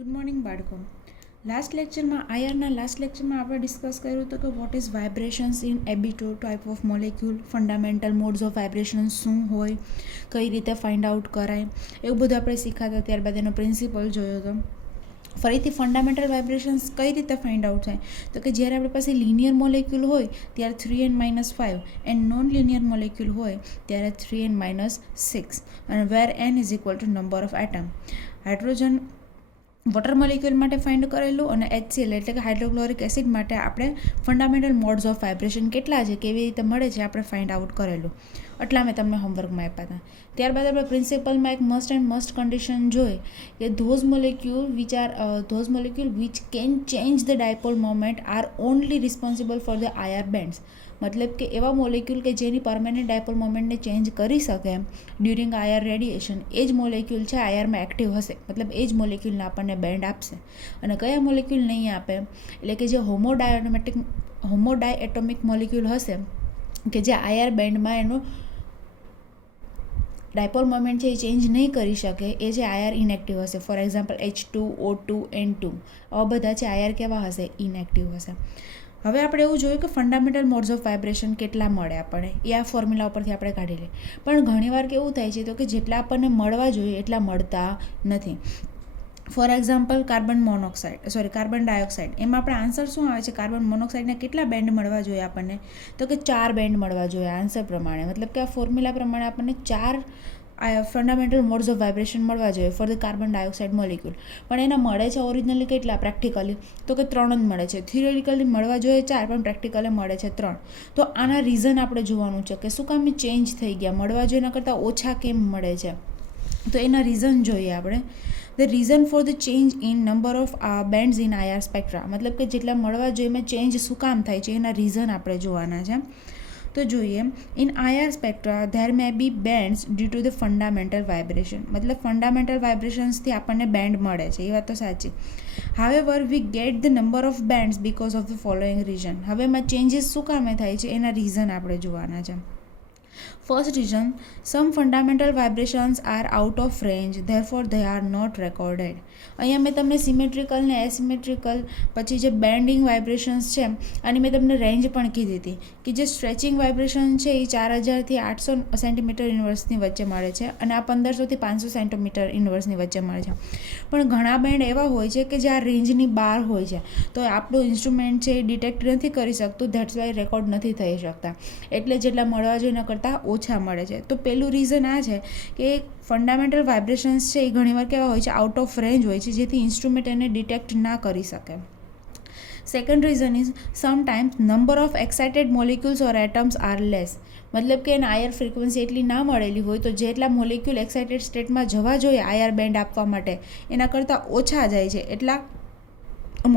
Good morning બાળકો. Last લેક્ચરમાં આપણે ડિસ્કસ કર્યું હતું કે what is vibrations in AB two type of molecule, fundamental modes of vibrations શું હોય, કઈ રીતે ફાઇન્ડ આઉટ કરાય, એવું બધું આપણે શીખાતા. ત્યારબાદ એનો પ્રિન્સિપલ જોયો હતો. ફરીથી ફંડામેન્ટલ વાઇબ્રેશન્સ કઈ રીતે ફાઇન્ડ આઉટ થાય તો કે જ્યારે આપણી પાસે લિનિયર મોલેક્યુલ હોય ત્યારે 3n-5 and non linear molecule હોય ત્યારે 3n-6 અને વેર n is equal two number of atom. Hydrogen water molecule માટે ફાઇન્ડ કરેલું અને HCl એટલે કે હાઇડ્રોક્લોરિક એસિડ માટે આપણે ફંડામેન્ટલ મોડ્સ ઓફ વાઇબ્રેશન કેટલા છે, કેવી રીતે મળે છે, આપણે ફાઇન્ડ આઉટ કરેલું. એટલા મેં તમને હોમવર્કમાં આપ્યા હતા. ત્યારબાદ આપણે પ્રિન્સિપલમાં એક મસ્ટ કન્ડિશન જોઈ કે those molecule which can change the dipole moment R only responsible for the IR bands. મતલબ કે એવા મોલેક્યુલ કે જેની પરમેનન્ટ ડાયપોલ મોમેન્ટને ચેન્જ કરી શકે ડ્યુરિંગ IR રેડિયેશન, એ જ મોલેક્યુલ છે IRમાં એક્ટિવ હશે. મતલબ એ જ મોલેક્યુલને આપણને બેન્ડ આપશે. અને કયા મોલેક્યુલ નહીં આપે એટલે કે જે હોમોડાયએટોમિક મોલેક્યુલ હશે કે જે IR બેન્ડમાં એનું ડાયપોલ મોમેન્ટ છે એ ચેન્જ નહીં કરી શકે, એ જે IR ઇનએક્ટિવ હશે. For example H2, O2, N2 આવા બધા છે IR કેવા હશે? ઇનએક્ટિવ હશે. હવે આપણે એવું જોયું કે ફંડામેન્ટલ મોડ્સ ઓફ વાઇબ્રેશન કેટલા મળે આપણને, એ આ ફોર્મ્યુલા ઉપરથી આપણે કાઢી લઈએ. પણ ઘણીવાર કેવું થાય છે તો કે જેટલા આપણને મળવા જોઈએ એટલા મળતા નથી. ફોર એક્ઝામ્પલ કાર્બન ડાયોક્સાઇડ, એમાં આપણે આન્સર શું આવે છે? કાર્બન મોનોક્સાઇડને કેટલા બેન્ડ મળવા જોઈએ આપણને? તો કે 4 બેન્ડ મળવા જોઈએ આન્સર પ્રમાણે. મતલબ કે આ ફોર્મ્યુલા પ્રમાણે આપણને 4 ફંડામેન્ટલ મોડ્સ ઓફ વાઇબ્રેશન મળવા જોઈએ for the carbon dioxide molecule. પણ એના મળે છે ઓરિજિનલી કેટલા? પ્રેક્ટિકલી તો કે 3 જ મળે છે. થિયોરિટિકલી મળવા જોઈએ 4 પણ પ્રેક્ટિકલી મળે છે 3. તો આના રીઝન આપણે જોવાનું છે કે શું કામ ચેન્જ થઈ ગયા, મળવા જોઈએ એના કરતાં ઓછા કેમ મળે છે. તો એના રીઝન જોઈએ આપણે. The reason for the change in number of bands in IR સ્પેક્ટ્રા. મતલબ કે જેટલા મળવા જોઈએ એમાં ચેન્જ શું કામ થાય છે એના રીઝન આપણે જોવાના છે. તો જોઈએ, in IR spectra there may be bands due to the fundamental vibration. મતલબ ફંડામેન્ટલ વાઇબ્રેશન્સથી આપણને બેન્ડ મળે છે, એ વાત તો સાચી. However we get the number of bands because of the following reason. હવે એમાં ચેન્જીસ શું કામે થાય છે એના રીઝન આપણે જોવાના છે. First reason, some fundamental vibrations are out of range, therefore they are not recorded. અહીંયા મેં તમને સિમેટ્રિકલ ને એસિમેટ્રિકલ પછી જે બેન્ડિંગ વાઇબ્રેશન્સ છે અને મેં તમને રેન્જ પણ કીધી હતી કે જે સ્ટ્રેચિંગ વાઇબ્રેશન છે એ 4000થી 800 સેન્ટીમીટર ઇન્વર્સની વચ્ચે મળે છે અને આ 1500થી 500 સેન્ટીમીટર ઇન્વર્સની વચ્ચે મળે છે. પણ ઘણા બેન્ડ એવા હોય છે કે જે આ રેન્જની બહાર હોય છે, તો આપણું ઇન્સ્ટ્રુમેન્ટ છે એ ડિટેક્ટ નથી કરી શકતું, ધેટ્સ વાય રેકોર્ડ નથી થઈ શકતા. એટલે જેટલા મળવા જોઈએ એના કરતાં ઓછા મળે છે. તો પહેલું રીઝન આ છે કે ફંડામેન્ટલ વાઇબ્રેશન્સ છે એ ઘણીવાર કેવા હોય છે? આઉટ ઓફ રેન્જ હોય છે, જેથી ઇન્સ્ટ્રુમેન્ટ એને ડિટેક્ટ ના કરી શકે. Second reason is sometimes number of excited molecules or atoms are less. મતલબ કે એને IR ફ્રિકવન્સી એટલી ના મળેલી હોય તો જેટલા મોલિક્યુલ એક્સાઇટેડ સ્ટેટમાં જવા જોઈએ IR બેન્ડ આપવા માટે એના કરતાં ઓછા જાય છે. એટલા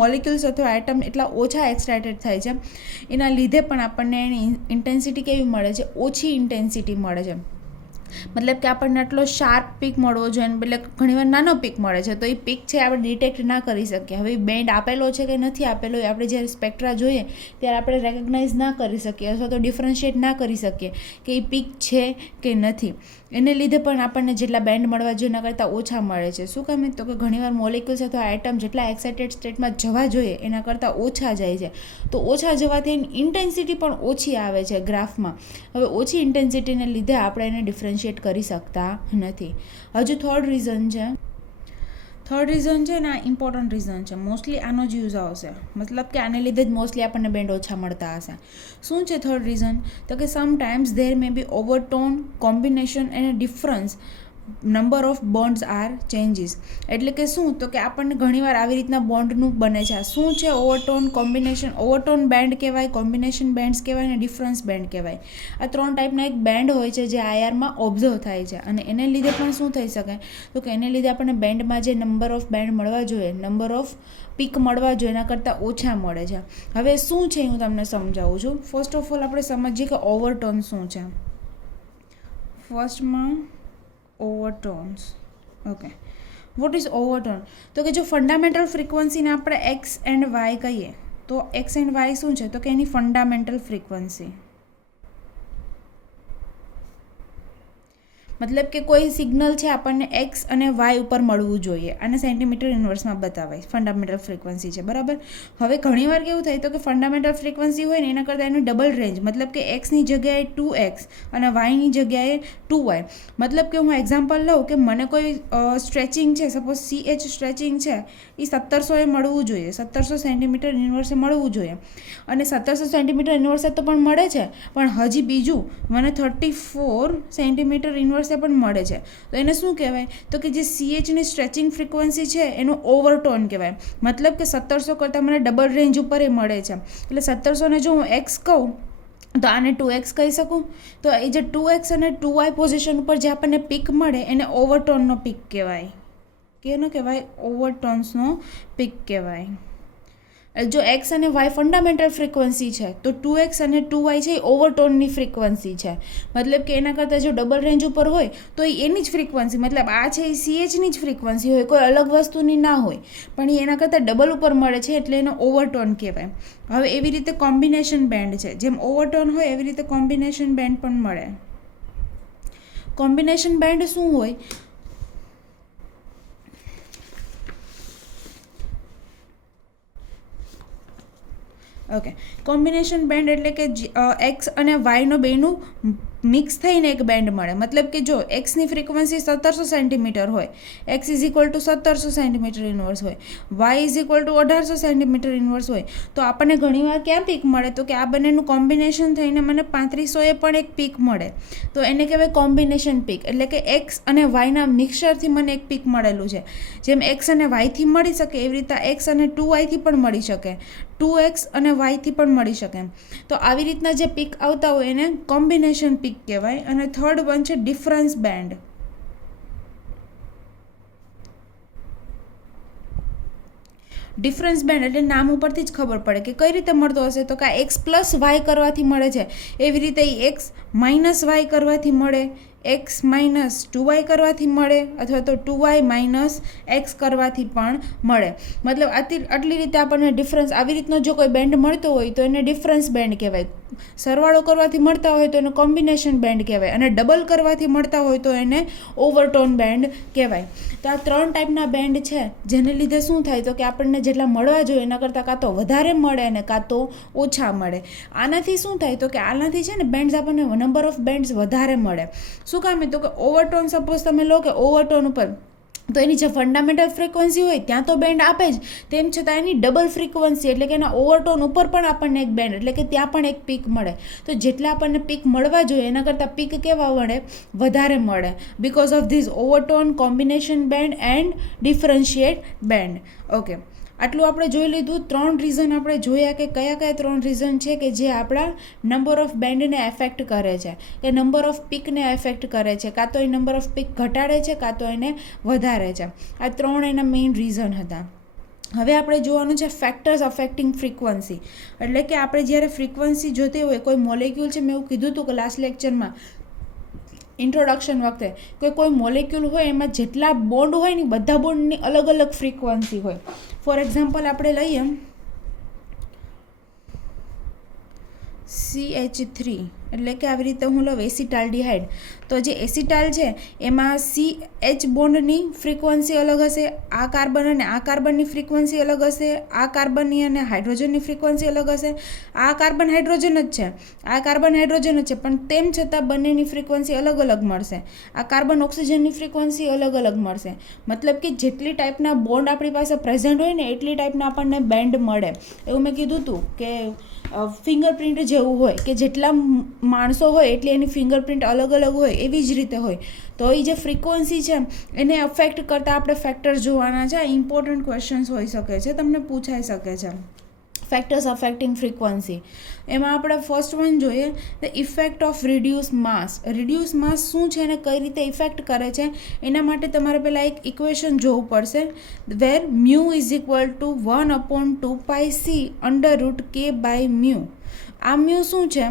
મોલિક્યુલ્સ અથવા એટમ એટલા ઓછા એક્સાઇટેડ થાય છે, એના લીધે પણ આપણને એની ઇન્ટેન્સિટી કેવી મળે છે? ઓછી ઇન્ટેન્સિટી મળે છે. મતલબ કે આપણને આટલો શાર્પ પીક મળવો જોઈએ એટલે ઘણીવાર નાનો પીક મળે છે, તો એ પીક છે આપણે ડિટેક્ટ ના કરી શકીએ. હવે બેન્ડ આપેલો છે કે નથી આપેલો એ આપણે જ્યારે સ્પેક્ટ્રા જોઈએ ત્યારે આપણે રેકગ્નાઇઝ ના કરી શકીએ અથવા તો ડિફરન્શિએટ ના કરી શકીએ કે એ પીક છે કે નથી. એને લીધે પણ આપણને જેટલા બેન્ડ મળવા જોઈએ એના કરતાં ઓછા મળે છે. શું કામ? તો કે ઘણીવાર મોલિક્યુલ્સ અથવા એટમ જેટલા એક્સાઇટેડ સ્ટેટમાં જવા જોઈએ એના કરતાં ઓછા જાય છે. તો ઓછા જવાથી એની ઇન્ટેન્સિટી પણ ઓછી આવે છે ગ્રાફમાં. હવે ઓછી ઇન્ટેન્સિટીને લીધે આપણે એને ડિફરન્શિએટ કરી શકતા નથી. હજુ થર્ડ રીઝન છે ને આ ઇમ્પોર્ટન્ટ રીઝન છે. મોસ્ટલી આનો જ યુઝ આવશે. મતલબ કે આને લીધે જ મોસ્ટલી આપણને બેન્ડ ઓછા મળતા હશે. શું છે થર્ડ રીઝન? તો કે sometimes there may be overtone, combination and difference number of bonds are changes. એટલે કે શું? તો કે આપણને ઘણીવાર આવી રીતના બોન્ડનું બને છે. આ શું છે? ઓવરટોન, કોમ્બિનેશન. ઓવરટોન બેન્ડ કહેવાય, કોમ્બિનેશન બેન્ડ્સ કહેવાય અને ડિફરન્સ બેન્ડ કહેવાય. આ 3 ટાઈપના એક બેન્ડ હોય છે જે IRમાં ઓબ્ઝર્વ થાય છે અને એને લીધે પણ શું થઈ શકે? તો કે એને લીધે આપણને બેન્ડમાં જે નંબર ઓફ બેન્ડ મળવા જોઈએ, નંબર ઓફ પીક મળવા જોઈએ એના કરતાં ઓછા મળે છે. હવે શું છે હું તમને સમજાવું છું. ફર્સ્ટ ઓફ ઓલ આપણે સમજીએ કે ઓવરટોન શું છે. ફર્સ્ટમાં overtones. Okay, what is overtone? તો કે જો ફંડામેન્ટલ ફ્રીક્વન્સીને આપણે X એન્ડ Y કહીએ તો X એન્ડ Y શું છે? તો કે એની ફંડામેન્ટલ ફ્રીક્વન્સી. મતલબ કે કોઈ સિગ્નલ છે આપણને એક્સ અને વાય ઉપર મળવું જોઈએ, અને સેન્ટીમીટર ઇન્વર્સમાં બતાવાય, ફંડામેન્ટલ ફ્રીક્વન્સી છે, બરાબર. હવે ઘણીવાર કેવું થાય તો કે ફંડામેન્ટલ ફ્રીક્વન્સી હોય ને એના કરતાં એનું ડબલ રેન્જ, મતલબ કે એક્સની જગ્યાએ 2x અને વાયની જગ્યાએ 2y. મતલબ કે હું એક્ઝામ્પલ લઉં કે મને કોઈ સ્ટ્રેચિંગ છે, સપોઝ CH સ્ટ્રેચિંગ છે, એ 1700 મળવું જોઈએ, 1700 સેન્ટીમીટર ઇન્વર્સે મળવું જોઈએ, અને 1700 સેન્ટીમીટર ઇન્વર્સે તો પણ મળે છે, પણ હજી બીજું મને 34 સેન્ટીમીટર ઇન્વર્સે પણ મળે છે. તો એને શું કહેવાય તો કે જે CHની સ્ટ્રેચિંગ ફ્રીક્વન્સી છે એનું ઓવરટોન કહેવાય. મતલબ કે 1700 કરતાં મને ડબલ રેન્જ ઉપર એ મળે છે. એટલે 1700ને જો હું x કહું તો આને 2x કહી શકું. તો એ જે 2x અને 2y પોઝિશન ઉપર જે આપણને પીક મળે એને ઓવરટોનનો પીક કહેવાય. કેનો કહેવાય? ઓવરટોન્સનો પીક કહેવાય. જો એક્સ અને વાય ફંડામેન્ટલ ફ્રીક્વન્સી છે તો 2x અને 2y છે એ ઓવરટોનની ફ્રીક્વન્સી છે. મતલબ કે એના કરતાં જો ડબલ રેન્જ ઉપર હોય તો એ એની જ ફ્રીક્વન્સી, મતલબ આ છે એ CHની જ ફ્રીક્વન્સી હોય, કોઈ અલગ વસ્તુની ના હોય, પણ એ એના કરતાં ડબલ ઉપર મળે છે એટલે એનો ઓવરટોન કહેવાય. હવે એવી રીતે કોમ્બિનેશન બેન્ડ છે, જેમ ઓવરટોન હોય એવી રીતે કોમ્બિનેશન બેન્ડ પણ મળે. કોમ્બિનેશન બેન્ડ શું હોય? ઓકે, કોમ્બિનેશન બેન્ડ એટલે કે એક્સ અને વાયનો બેનું મિક્સ થઈને એક બેન્ડ મળે. મતલબ કે જો એક્સની ફ્રીક્વન્સી 1700 સેન્ટીમીટર હોય, X is equal to 1700 centimetre inverse હોય, Y is equal to 1800 centimetre inverse હોય, તો આપણને ઘણીવાર ક્યાં પીક મળે તો કે આ બંનેનું કોમ્બિનેશન થઈને મને 3500 એ પણ એક પીક મળે. તો એને કહેવાય કોમ્બિનેશન પીક. એટલે કે એક્સ અને વાયના મિક્સરથી મને એક પીક મળેલું છે. જેમ એક્સ અને વાયથી મળી શકે એવી રીતે એક્સ અને 2yથી પણ મળી શકે, 2x અને વાયથી પણ મળી શકે. તો આવી રીતના જે પીક આવતા હોય એને કોમ્બિનેશન પીક કહેવાય. અને થર્ડ વન છે ડિફરન્સ બેન્ડ. ડિફરન્સ બેન્ડ એટલે નામ ઉપરથી જ ખબર પડે કે કઈ રીતે મળતો હશે. તો કે આ એક્સ પ્લસ વાય કરવાથી મળે છે, એવી રીતે એક્સ માઇનસ વાય કરવાથી મળે, એક્સ માઇનસ 2y કરવાથી મળે, અથવા તો 2y માઇનસ એક્સ કરવાથી પણ મળે. મતલબ આટલી રીતે આપણને ડિફરન્સ, આવી રીતનો જો કોઈ બેન્ડ મળતો હોય તો એને ડિફરન્સ બેન્ડ કહેવાય. સરવાળો કરવાથી મળતા હોય તો એને કોમ્બિનેશન બેન્ડ કહેવાય, અને ડબલ કરવાથી મળતા હોય તો એને ઓવરટોન બેન્ડ કહેવાય. તો આ 3 ટાઈપના બેન્ડ છે, જેને લીધે શું થાય તો કે આપણને જેટલા મળવા જોઈએ એના કરતાં કાં તો વધારે મળે અને કાં તો ઓછા મળે. આનાથી શું થાય તો કે આનાથી છે ને બેન્ડ્સ આપણને નંબર ઓફ બેન્ડ્સ વધારે મળે. શું કામ? તો કે ઓવરટોન સપોઝ તમે લો કે ઓવરટોન ઉપર તો એની જે ફંડામેન્ટલ ફ્રીક્વન્સી હોય ત્યાં તો બેન્ડ આપે જ, તેમ છતાં એની ડબલ ફ્રીક્વન્સી એટલે કે એના ઓવરટોન ઉપર પણ આપણને એક બેન્ડ એટલે કે ત્યાં પણ એક પીક મળે. તો જેટલા આપણને પીક મળવા જોઈએ એના કરતાં પીક કેવા મળે? વધારે મળે, because of this overtone, combination band and differentiate band. Okay, આટલું આપણે જોઈ લીધું. 3 રીઝન આપણે જોયા કે કયા કયા 3 રીઝન છે કે જે આપણા નંબર ઓફ બેન્ડને એફેક્ટ કરે છે, કે નંબર ઓફ પીકને એફેક્ટ કરે છે, કાં તો એ નંબર ઓફ પીક ઘટાડે છે કાં તો એને વધારે છે. આ 3 એના મેઇન રીઝન હતા. હવે આપણે જોવાનું છે ફેક્ટર્સ અફેક્ટિંગ ફ્રીક્વન્સી. એટલે કે આપણે જ્યારે ફ્રીક્વન્સી જોતી હોય, કોઈ મોલેક્યુલ છે, મેં એવું કીધું હતું કે લાસ્ટ લેક્ચરમાં ઇન્ટ્રોડક્શન વખતે કે કોઈ મોલેક્યુલ હોય એમાં જેટલા બોન્ડ હોય ને બધા બોન્ડની અલગ અલગ ફ્રીક્વન્સી હોય. ફોર એક્ઝામ્પલ આપણે લઈએ CH3, એટલે કે આવી રીતે હું લઉં એસિટાલ્ડિહાઇડ. તો જે એસિટાલ છે એમાં CH બોન્ડની ફ્રીક્વન્સી અલગ હશે, આ કાર્બન અને આ કાર્બનની ફ્રીક્વન્સી અલગ હશે, આ કાર્બનની અને હાઇડ્રોજનની ફ્રીક્વન્સી અલગ હશે. આ કાર્બન હાઇડ્રોજન જ છે, આ કાર્બન હાઇડ્રોજન જ છે, પણ તેમ છતાં બંનેની ફ્રીક્વન્સી અલગ અલગ મળશે. આ કાર્બન ઓક્સિજનની ફ્રીક્વન્સી અલગ અલગ મળશે. મતલબ કે જેટલી ટાઈપના બોન્ડ આપણી પાસે પ્રેઝન્ટ હોય ને એટલી ટાઈપના આપણને બેન્ડ મળે. એવું મેં કીધું હતું કે ફિંગરપ્રિન્ટ જેવું હોય કે જેટલા માણસો હોય એટલી એની ફિંગરપ્રિન્ટ અલગ અલગ હોય, એવી જ રીતે હોય. તો એ જે ફ્રીક્વન્સી છે એને અફેક્ટ કરતાં આપણે ફેક્ટર્સ જોવાના છે. ઇમ્પોર્ટન્ટ ક્વેશ્ચન્સ હોઈ શકે છે, તમને પૂછાઈ શકે છે. ફેક્ટર્સ અફેક્ટિંગ ફ્રીક્વન્સી, એમાં આપણે ફર્સ્ટ વન જોઈએ the effect of reduce mass. Reduce mass શું છે અને કઈ રીતે ઇફેક્ટ કરે છે એના માટે તમારે પહેલાં એક ઇક્વેશન જોવું પડશે, where mu is equal to 1/2πc √k/μ. આ મ્યુ શું છે?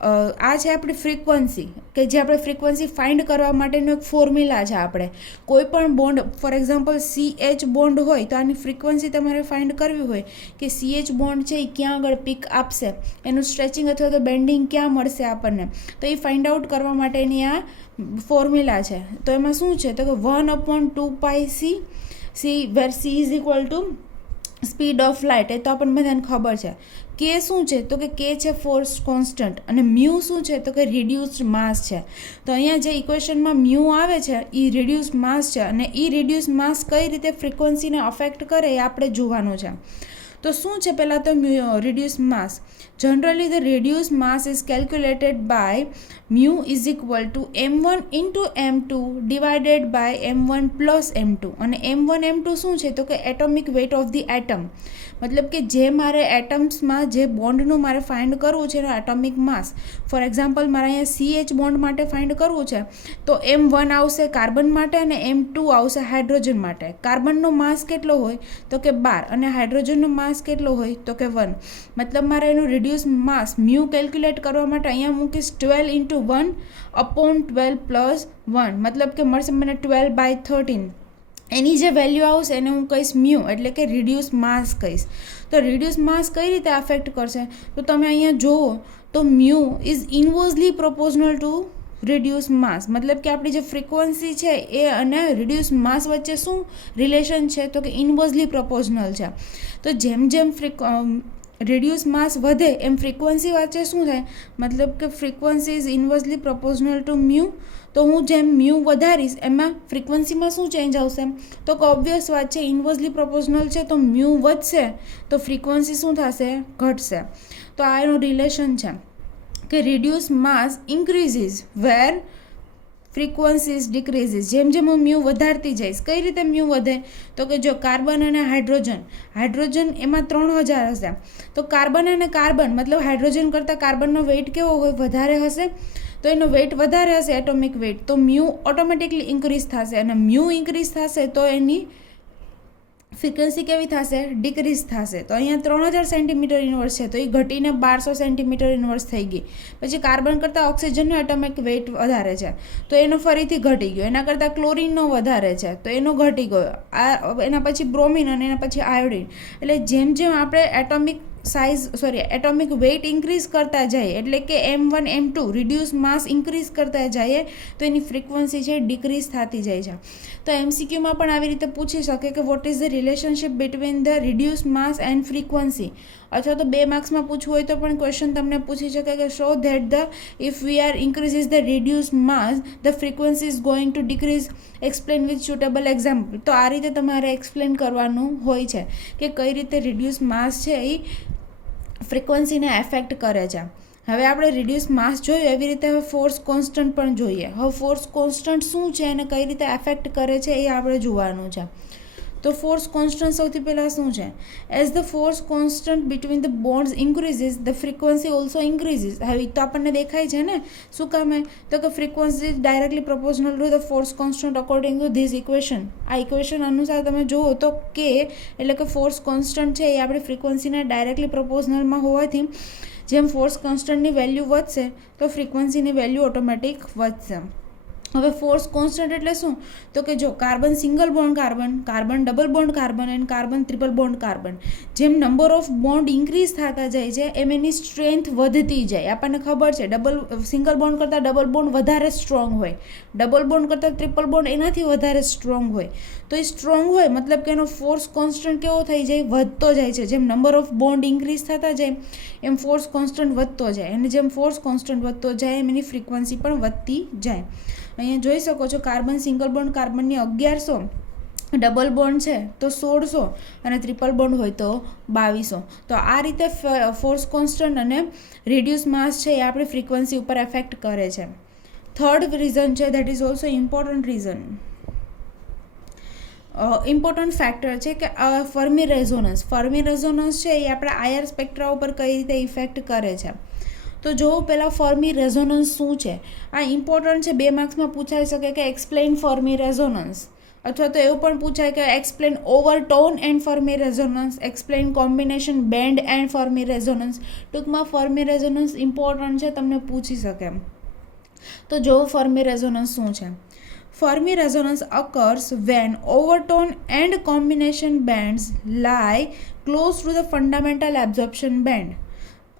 આ છે આપણી ફ્રીક્વન્સી, કે જે આપણે ફ્રીક્વન્સી ફાઇન્ડ કરવા માટેનો એક ફોર્મ્યુલા છે. આપણે કોઈ પણ bond, for example CH bond હોય તો આની ફ્રીક્વન્સી તમારે ફાઇન્ડ કરવી હોય કે CH બોન્ડ છે એ ક્યાં આગળ પીક આપશે, એનું સ્ટ્રેચિંગ અથવા તો બેન્ડિંગ ક્યાં મળશે આપણને, તો એ ફાઇન્ડ આઉટ કરવા માટેની આ ફોર્મ્યુલા છે. તો એમાં શું છે તો કે 1/2πc where C is equal to speed of light, એ તો આપણને બધાને ખબર છે. કે શું છે તો કે છે ફોર્સ કોન્સ્ટન્ટ, અને મ્યુ શું છે તો કે રિડ્યુસ્ડ માસ છે. તો અહીંયા જે ઇક્વેશનમાં મ્યુ આવે છે એ રિડ્યુસ્ડ માસ છે, અને એ રિડ્યુસ્ડ માસ કઈ રીતે ફ્રીક્વન્સીને અફેક્ટ કરે એ આપણે જોવાનું છે. તો શું છે પહેલાં તો reduced mass. Generally the reduced mass is calculated by mu is equal to m1 into m2 divided by m1 plus m2. અને m1 m2 શું છે તો કે atomic weight of the atom, મતલબ કે જે મારે એટમ્સમાં જે બોન્ડનું મારે ફાઇન્ડ કરવું છે એનો એટોમિક માસ. ફોર એક્ઝામ્પલ મારે અહીંયા CH બોન્ડ માટે ફાઇન્ડ કરવું છે તો m1 આવશે કાર્બન માટે અને m2 આવશે હાઇડ્રોજન માટે. કાર્બનનો માસ કેટલો હોય તો કે 12 અને હાઇડ્રોજનનો માસ કેટલો હોય તો કે 1. મતલબ મારે એનું રિડ્યુસ માસ મ્યુ કેલ્ક્યુલેટ કરવા માટે અહીંયા મૂકીશ 12 into 1/12 plus 1, મતલબ કે મળશે મને 12/13. એની જે વેલ્યુ આવશે એને હું કહીશ મ્યુ, એટલે કે રિડ્યુસ માસ કહીશ. તો રિડ્યુસ માસ કઈ રીતે અફેક્ટ કરશે તો તમે અહીંયા જુઓ તો mu is inversely proportional to reduce mass, મતલબ કે આપણી જે ફ્રીક્વન્સી છે એ અને રિડ્યુસ માસ વચ્ચે શું રિલેશન છે તો કે ઇન્વર્સલી પ્રોપોર્શનલ છે. તો જેમ જેમ રિડ્યુસ માસ વધે એમ ફ્રીક્વન્સી વચ્ચે શું થાય, મતલબ કે frequency is inversely proportional to mu. તો હું જેમ મ્યુ વધારીશ એમાં ફ્રીક્વન્સીમાં શું ચેન્જ આવશે તો કે ઓબ્વિયસ વાત છે ઇન્વર્સલી પ્રોપોર્શનલ છે, તો મ્યુ વધશે તો ફ્રીક્વન્સી શું થશે ઘટશે. તો આ એનું રિલેશન છે કે રિડ્યુસ માસ ઇન્ક્રીઝીસ વેર ફ્રીક્વન્સીઝ ડિક્રીઝીસ. જેમ જેમ હું મ્યુ વધારતી જઈશ, કઈ રીતે મ્યુ વધે તો કે જો કાર્બન અને હાઇડ્રોજન એમાં 3000 હશે, તો કાર્બન અને કાર્બન મતલબ હાઇડ્રોજન કરતાં કાર્બનનો વેઇટ કેવો હોય વધારે હશે, તો એનો વેઇટ વધારે હશે એટોમિક વેઇટ, તો મ્યુ ઓટોમેટિકલી ઇન્ક્રીઝ થશે, અને મ્યુ ઇન્ક્રીઝ થશે તો એની ફ્રીક્વન્સી કેવી થશે ડિક્રીઝ થશે. તો અહીંયા 3000 સેન્ટીમીટર ઇન્વર્સ છે તો એ ઘટીને 1200 સેન્ટીમીટર ઇન્વર્સ થઈ ગઈ. પછી કાર્બન કરતાં ઓક્સિજનનો એટોમિક વેઇટ વધારે છે તો એનો ફરીથી ઘટી ગયો, એના કરતાં ક્લોરિનનો વધારે છે તો એનો ઘટી ગયો, આ એના પછી બ્રોમિન અને એના પછી આયોડિન. એટલે જેમ જેમ આપણે એટોમિક વેઇટ ઇન્ક્રીઝ કરતા જઈએ, એટલે કે m1 m2 રિડ્યુસ માસ ઇન્ક્રીઝ કરતા જઈએ તો એની ફ્રીક્વન્સી છે ડિક્રીઝ થતી જાય છે. તો MCQમાં પણ આવી રીતે પૂછી શકે કે what is the relationship between the reduce mass and frequency, અથવા તો 2 માર્ક્સમાં પૂછવું હોય તો પણ ક્વેશ્ચન તમને પૂછી શકે કે show that if we are ઇન્ક્રીઝીસ the reduce mass the frequency is going to decrease, explain with suitable example. તો આ રીતે તમારે એક્સપ્લેન કરવાનું હોય છે કે કઈ રીતે રિડ્યુસ માસ છે એ ફ્રીક્વન્સીને એફેક્ટ કરે છે. હવે આપણે રિડ્યુસ માસ જોયું, એવી રીતે હવે ફોર્સ કોન્સ્ટન્ટ પણ જોઈએ. હવે ફોર્સ કોન્સ્ટન્ટ શું છે અને કઈ રીતે એફેક્ટ કરે છે એ આપણે જોવાનું છે. તો ફોર્સ કોન્સ્ટન્ટ સૌથી પહેલાં શું છે, as the force constant between the bonds ઇન્ક્રીઝીસ the frequency also ઇન્ક્રીઝીસ. હવે તો આપણને દેખાય છે ને, શું કામે તો કે frequency directly proportional to the force constant according to this equation. આ ઇક્વેશન અનુસાર તમે જુઓ તો કે એટલે કે ફોર્સ કોન્સ્ટન્ટ છે એ આપણી ફ્રીક્વન્સીને ડાયરેક્ટલી પ્રોપોર્શનલમાં હોવાથી જેમ ફોર્સ કોન્સ્ટન્ટની વેલ્યુ વધશે તો ફ્રીક્વન્સીની વેલ્યુ ઓટોમેટિક વધશે. હવે ફોર્સ કોન્સ્ટન્ટ એટલે શું તો કે જો carbon single bond carbon double bond carbon and carbon triple bond carbon, જેમ નંબર ઓફ બોન્ડ ઇન્ક્રીઝ થતા જાય છે એમ એની સ્ટ્રેન્થ વધતી જાય. આપણને ખબર છે સિંગલ બોન્ડ કરતાં ડબલ બોન્ડ વધારે સ્ટ્રોંગ હોય, ડબલ બોન્ડ કરતાં ટ્રિપલ બોન્ડ એનાથી વધારે સ્ટ્રોંગ હોય. તો એ સ્ટ્રોંગ હોય મતલબ કે એનો ફોર્સ કોન્સ્ટન્ટ કેવો થઈ જાય વધતો જાય છે. જેમ નંબર ઓફ બોન્ડ ઇન્ક્રીઝ થતા જાય એમ ફોર્સ કોન્સ્ટન્ટ વધતો જાય, અને જેમ ફોર્સ કોન્સ્ટન્ટ વધતો જાય એમ એની ફ્રીક્વન્સી પણ વધતી જાય. અહીંયા જોઈ શકો છો કાર્બન સિંગલ બોન્ડ કાર્બનની 1100, ડબલ બોન્ડ છે તો 1600 અને ટ્રિપલ બોન્ડ હોય તો 2200. તો આ રીતે ફોર્સ કોન્સ્ટન્ટ અને રિડ્યુસ માસ છે એ આપણી ફ્રીક્વન્સી ઉપર એફેક્ટ કરે છે. થર્ડ રીઝન છે that is also important factor છે કે ફર્મી રેઝોનન્સ છે એ આપણા આયર સ્પેક્ટ્રા ઉપર કઈ રીતે ઇફેક્ટ કરે છે. તો જો પહેલાં ફર્મી રેઝોનન્સ શું છે, આ ઇમ્પોર્ટન્ટ છે, 2 માર્ક્સમાં પૂછાઈ શકે કે એક્સપ્લેન ફર્મી રેઝોનન્સ અથવા તો એવું પણ પૂછાય કે explain overtone and Fermi resonance, explain combination band and Fermi resonance. ટૂંકમાં ફર્મી રેઝોનન્સ ઇમ્પોર્ટન્ટ છે, તમને પૂછી શકે. તો જો ફર્મી રેઝોનન્સ શું છે. Fermi resonance occurs when overtone and combination bands lie close to the fundamental absorption band.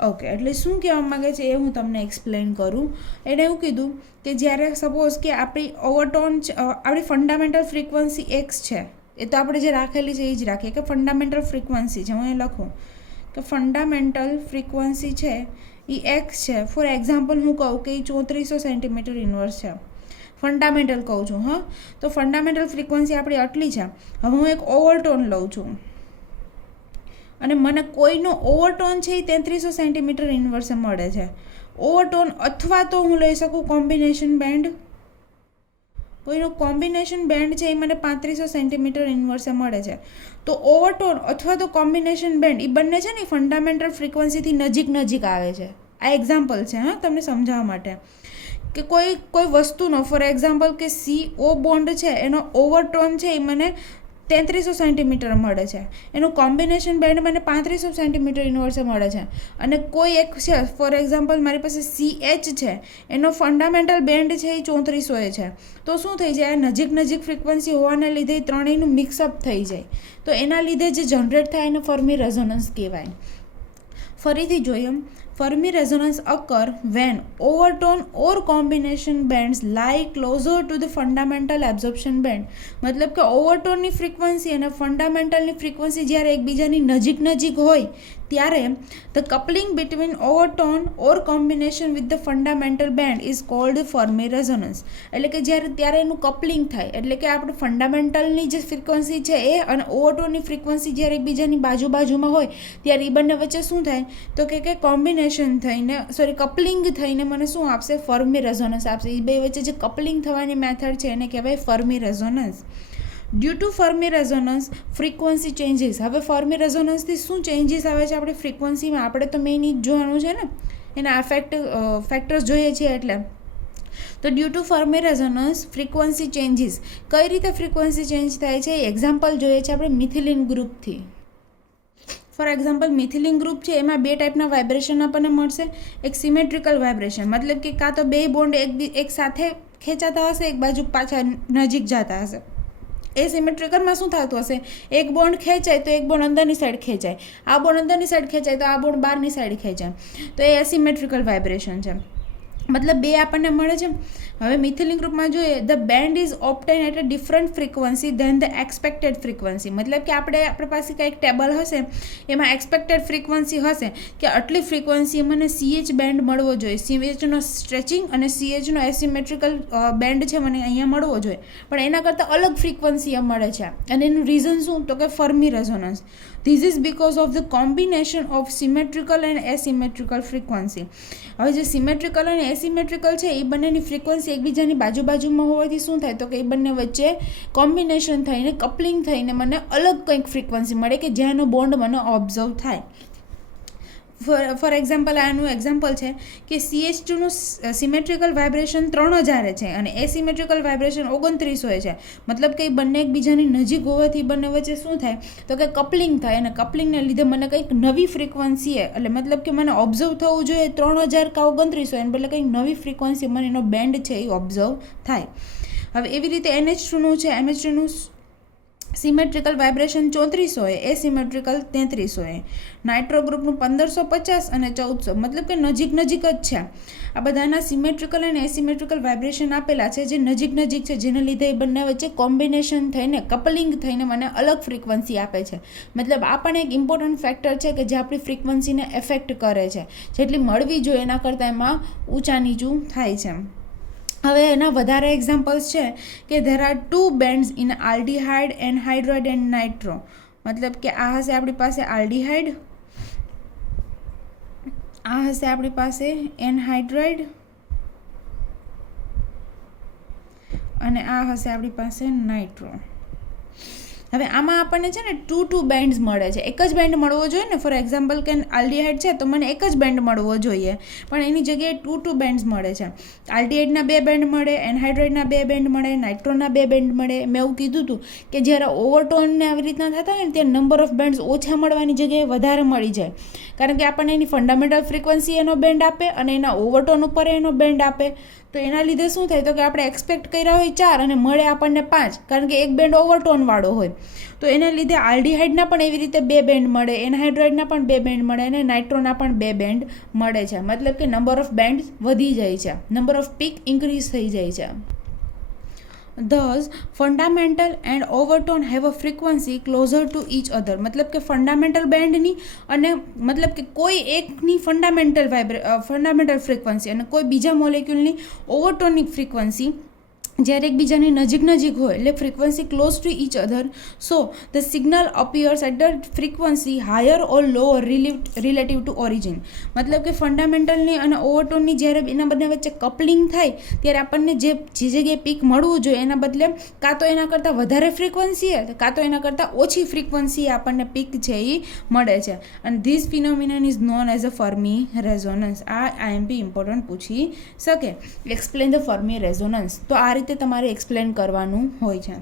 Okay, એટલે શું કહેવા માગે છે એ હું તમને એક્સપ્લેન કરું. એણે એવું કીધું કે જ્યારે સપોઝ કે આપણી ઓવરટોન આપણી ફંડામેન્ટલ ફ્રીક્વન્સી એક્સ છે, એ તો આપણે જે રાખેલી છે એ જ રાખીએ કે ફંડામેન્ટલ ફ્રીક્વન્સી છે. હું એ લખું કે ફંડામેન્ટલ ફ્રીક્વન્સી છે એ એક્સ છે. ફોર એક્ઝામ્પલ હું કહું કે એ 3400 સેન્ટીમીટર ઇન્વર્સ છે. ફંડામેન્ટલ કહું છું. હા, તો ફંડામેન્ટલ ફ્રીક્વન્સી આપણી આટલી છે. હવે હું એક ઓવરટોન લઉં છું અને મને કોઈનો ઓવરટોન છે એ 3300 સેન્ટીમીટર ઇન્વર્સે મળે છે. ઓવરટોન અથવા તો હું લઈ શકું કોમ્બિનેશન બેન્ડ. કોઈનો કોમ્બિનેશન બેન્ડ છે એ મને 3500 સેન્ટીમીટર ઇન્વર્સે મળે છે. તો ઓવરટોન અથવા તો કોમ્બિનેશન બેન્ડ એ બંને છે ને ફંડામેન્ટલ ફ્રીક્વન્સીથી નજીક આવે છે. આ એક્ઝામ્પલ છે, હા, તમને સમજાવવા માટે કે કોઈ વસ્તુનો ફોર એક્ઝામ્પલ કે CO બોન્ડ છે એનો ઓવરટોન છે એ મને 3300 સેન્ટીમીટર મળે છે, એનું કોમ્બિનેશન બેન્ડ મને 3500 સેન્ટીમીટર ઇન્વર્સે મળે છે. અને કોઈ એક છે ફોર એક્ઝામ્પલ મારી પાસે CH છે, એનો ફંડામેન્ટલ બેન્ડ છે એ 3400 છે. તો શું થઈ જાય, નજીક ફ્રીક્વન્સી હોવાને લીધે ત્રણેયનું મિક્સઅપ થઈ જાય. તો એના લીધે જે જનરેટ થાય એને ફર્મી રેઝોનન્સ કહેવાય. ફરીથી જોઈએ, fermi resonance occur when overtone or combination bands lie closer to the fundamental absorption band. મતલબ કે ઓવરટોનની ફ્રીક્વન્સી અને ફંડામેન્ટલની ફ્રીક્વન્સી જ્યારે એકબીજાની નજીક હોય ત્યારે the coupling between overtone or combination with the fundamental band is called Fermi resonance. એટલે કે ત્યારે એનું કપલિંગ થાય, એટલે કે આપણે ફંડામેન્ટલની જે ફ્રીક્વન્સી છે એ અને ઓવરટોનની ફ્રીક્વન્સી જ્યારે એકબીજાની બાજુમાં હોય ત્યારે એ બંને વચ્ચે શું થાય, તો કે કોમ્બિનેશન થઈને કપલિંગ થઈને મને શું આપશે, ફર્મી રેઝોનન્સ આપશે. એ બે વચ્ચે જે કપલિંગ થવાની મેથડ છે એને કહેવાય Fermi resonance. Due to Fermi resonance frequency changes. હવે ફર્મી રેઝોનન્સથી શું ચેન્જીસ આવે છે આપણે ફ્રીક્વન્સીમાં, આપણે તો મેઇન જ જોવાનું છે ને, એના ફેક્ટર્સ જોઈએ છીએ એટલે. તો due to Fermi resonance frequency changes. કઈ રીતે ફ્રીક્વન્સી ચેન્જ થાય છે એક્ઝામ્પલ જોઈએ છે આપણે methylene ગ્રુપથી. For example methylene group છે એમાં બે ટાઈપના વાઇબ્રેશન આપણને મળશે. એક સિમેટ્રિકલ વાઇબ્રેશન, મતલબ કે કાં તો બે બોન્ડ એક સાથે ખેંચાતા હશે, એક બાજુ પાછા નજીક જતા હશે. એ સિમેટ્રિકલમાં શું થતું હશે, એક બોન્ડ ખેંચાય તો એક બોન્ડ અંદરની સાઈડ ખેંચાય, આ બોન્ડ અંદરની સાઈડ ખેંચાય તો આ બોન્ડ બહારની સાઈડ ખેંચાય. તો એ એસિમેટ્રિકલ વાઇબ્રેશન છે, મતલબ બે આપણને મળે છે. હવે મિથિલિન ગ્રુપમાં જોઈએ, the band is often at a different frequency than the expected frequency. મતલબ કે આપણી પાસે કંઈક ટેબલ હશે એમાં એક્સપેક્ટેડ ફ્રીક્વન્સી હશે કે આટલી ફ્રીક્વન્સી મને CH બેન્ડ મળવો જોઈએ, CHનો સ્ટ્રેચિંગ અને CHનો એસિમેટ્રિકલ બેન્ડ છે મને અહીંયા મળવો જોઈએ, પણ એના કરતાં અલગ ફ્રીક્વન્સી મળે છે. અને એનું રીઝન શું, તો કે Fermi resonance. This is because of the combination of symmetrical and asymmetrical frequency. હવે જે સિમેટ્રિકલ અને એસિમેટ્રિકલ છે એ બંનેની ફ્રીક્વન્સી એકબીજાની બાજુમાં હોવાથી શું થાય, તો કે એ બંને વચ્ચે કોમ્બિનેશન થઈને કપલિંગ થઈને મને અલગ કંઈક ફ્રીક્વન્સી મળે કે જેનો બોન્ડ મને ઓબ્ઝર્વ થાય. ફોર એક્ઝામ્પલ આનું એક્ઝામ્પલ છે કે CH2નું સિમેટ્રિકલ વાઇબ્રેશન 3000 છે અને એસિમેટ્રિકલ વાઇબ્રેશન 2900 છે. મતલબ કે બંને એકબીજાની નજીક હોવાથી બંને વચ્ચે શું થાય, તો કે કપલિંગ થાય અને કપલિંગને લીધે મને કંઈક નવી ફ્રીક્વન્સી એટલે મતલબ કે મને ઓબ્ઝર્વ થવું જોઈએ 3000 કા 2900 એને બદલે કંઈક નવી ફ્રીક્વન્સી મને એનો બેન્ડ છે એ ઓબ્ઝર્વ થાય. હવે એવી રીતે NH2નું છે, NH2નું સિમેટ્રિકલ વાઇબ્રેશન 3400 એસિમેટ્રિકલ 3300. નાઇટ્રો ગ્રુપનું 1550 અને 1400, મતલબ કે નજીક જ છે. આ બધાના સિમેટ્રિકલ અને એસિમેટ્રિકલ વાઇબ્રેશન આપેલા છે જે નજીક છે, જેને લીધે એ બંને વચ્ચે કોમ્બિનેશન થઈને કપલિંગ થઈને મને અલગ ફ્રીક્વન્સી આપે છે. મતલબ આ પણ એક ઇમ્પોર્ટન્ટ ફેક્ટર છે કે જે આપણી ફ્રીક્વન્સીને એફેક્ટ કરે છે. જેટલી મળવી જોઈએ એના કરતાં એમાં ઊંચા નીચું થાય છે. હવે એના વધારે એક્ઝામ્પલ્સ છે કે there are 2 bands in aldehyde, anhydride and nitro. મતલબ કે આ હશે આપણી પાસે આલ્ડીહાઇડ, આ હશે આપણી પાસે એનહાઇડ્રાઇડ અને આ હશે આપણી પાસે નાઇટ્રો. હવે આમાં આપણને છે ને 2 બેન્ડ્સ મળે છે. એક જ બેન્ડ મળવો જોઈએ ને. ફોર એક્ઝામ્પલ કે આલ્ડીહાઇડ છે તો મને એક જ બેન્ડ મળવો જોઈએ, પણ એની જગ્યાએ 2 બેન્ડ્સ મળે છે. આલ્ડીહાઇડના 2 બેન્ડ મળે, એનહાઇડ્રાઇડના 2 બેન્ડ મળે, નાઇટ્રોના 2 બેન્ડ મળે. મેં એવું કીધું હતું કે જ્યારે ઓવરટોનને આવી રીતના થતા હોય ને ત્યારે નંબર ઓફ બેન્ડ્સ ઓછા મળવાની જગ્યાએ વધારે મળી જાય, કારણ કે આપણને એની ફંડામેન્ટલ ફ્રીક્વન્સી એનો બેન્ડ આપે અને એના ઓવરટોન ઉપર એનો બેન્ડ આપે. તો એના લીધે શું થાય તો કે આપણે એક્સપેક્ટ કર્યા હોય 4 અને મળે આપણને 5, કારણ કે એક બેન્ડ ઓવરટોનવાળો હોય. તો એના લીધે આલ્ડીહાઇડના પણ એવી રીતે 2 બેન્ડ મળે, એનહાઇડ્રાઇડના પણ 2 બેન્ડ મળે અને નાઇટ્રોના પણ 2 બેન્ડ મળે છે. મતલબ કે નંબર ઓફ બેન્ડ વધી જાય છે, નંબર ઓફ પીક ઇન્ક્રીઝ થઈ જાય છે. Thus, fundamental and overtone have a frequency closer to each other. मतलब કે ફંડામેન્ટલ બેન્ડની અને મતલબ કે કોઈ એકની ફંડામેન્ટલ ફ્રીક્વન્સી અને કોઈ બીજા મોલેક્યુલની ઓવરટોનિક ફ્રીક્વન્સી જ્યારે એકબીજાની નજીક હોય એટલે frequency close to each other, so the signal appears at the frequency higher or lower relative to origin. મતલબ કે ફંડામેન્ટલની અને ઓવરટોનની જ્યારે એના બંને વચ્ચે કપલિંગ થાય ત્યારે આપણને જે જગ્યાએ પીક મળવું જોઈએ એના બદલે કાં તો એના કરતાં વધારે ફ્રીક્વન્સી કાં તો એના કરતાં ઓછી ફ્રીક્વન્સી આપણને પીક છે એ મળે છે. અને this phenomenon is known as a Fermi resonance. આ આઈએમપી ઇમ્પોર્ટન્ટ પૂછી શકે. Explain the Fermi resonance. તો આ રીતે તમારે એક્સપ્લેન કરવાનું હોય છે.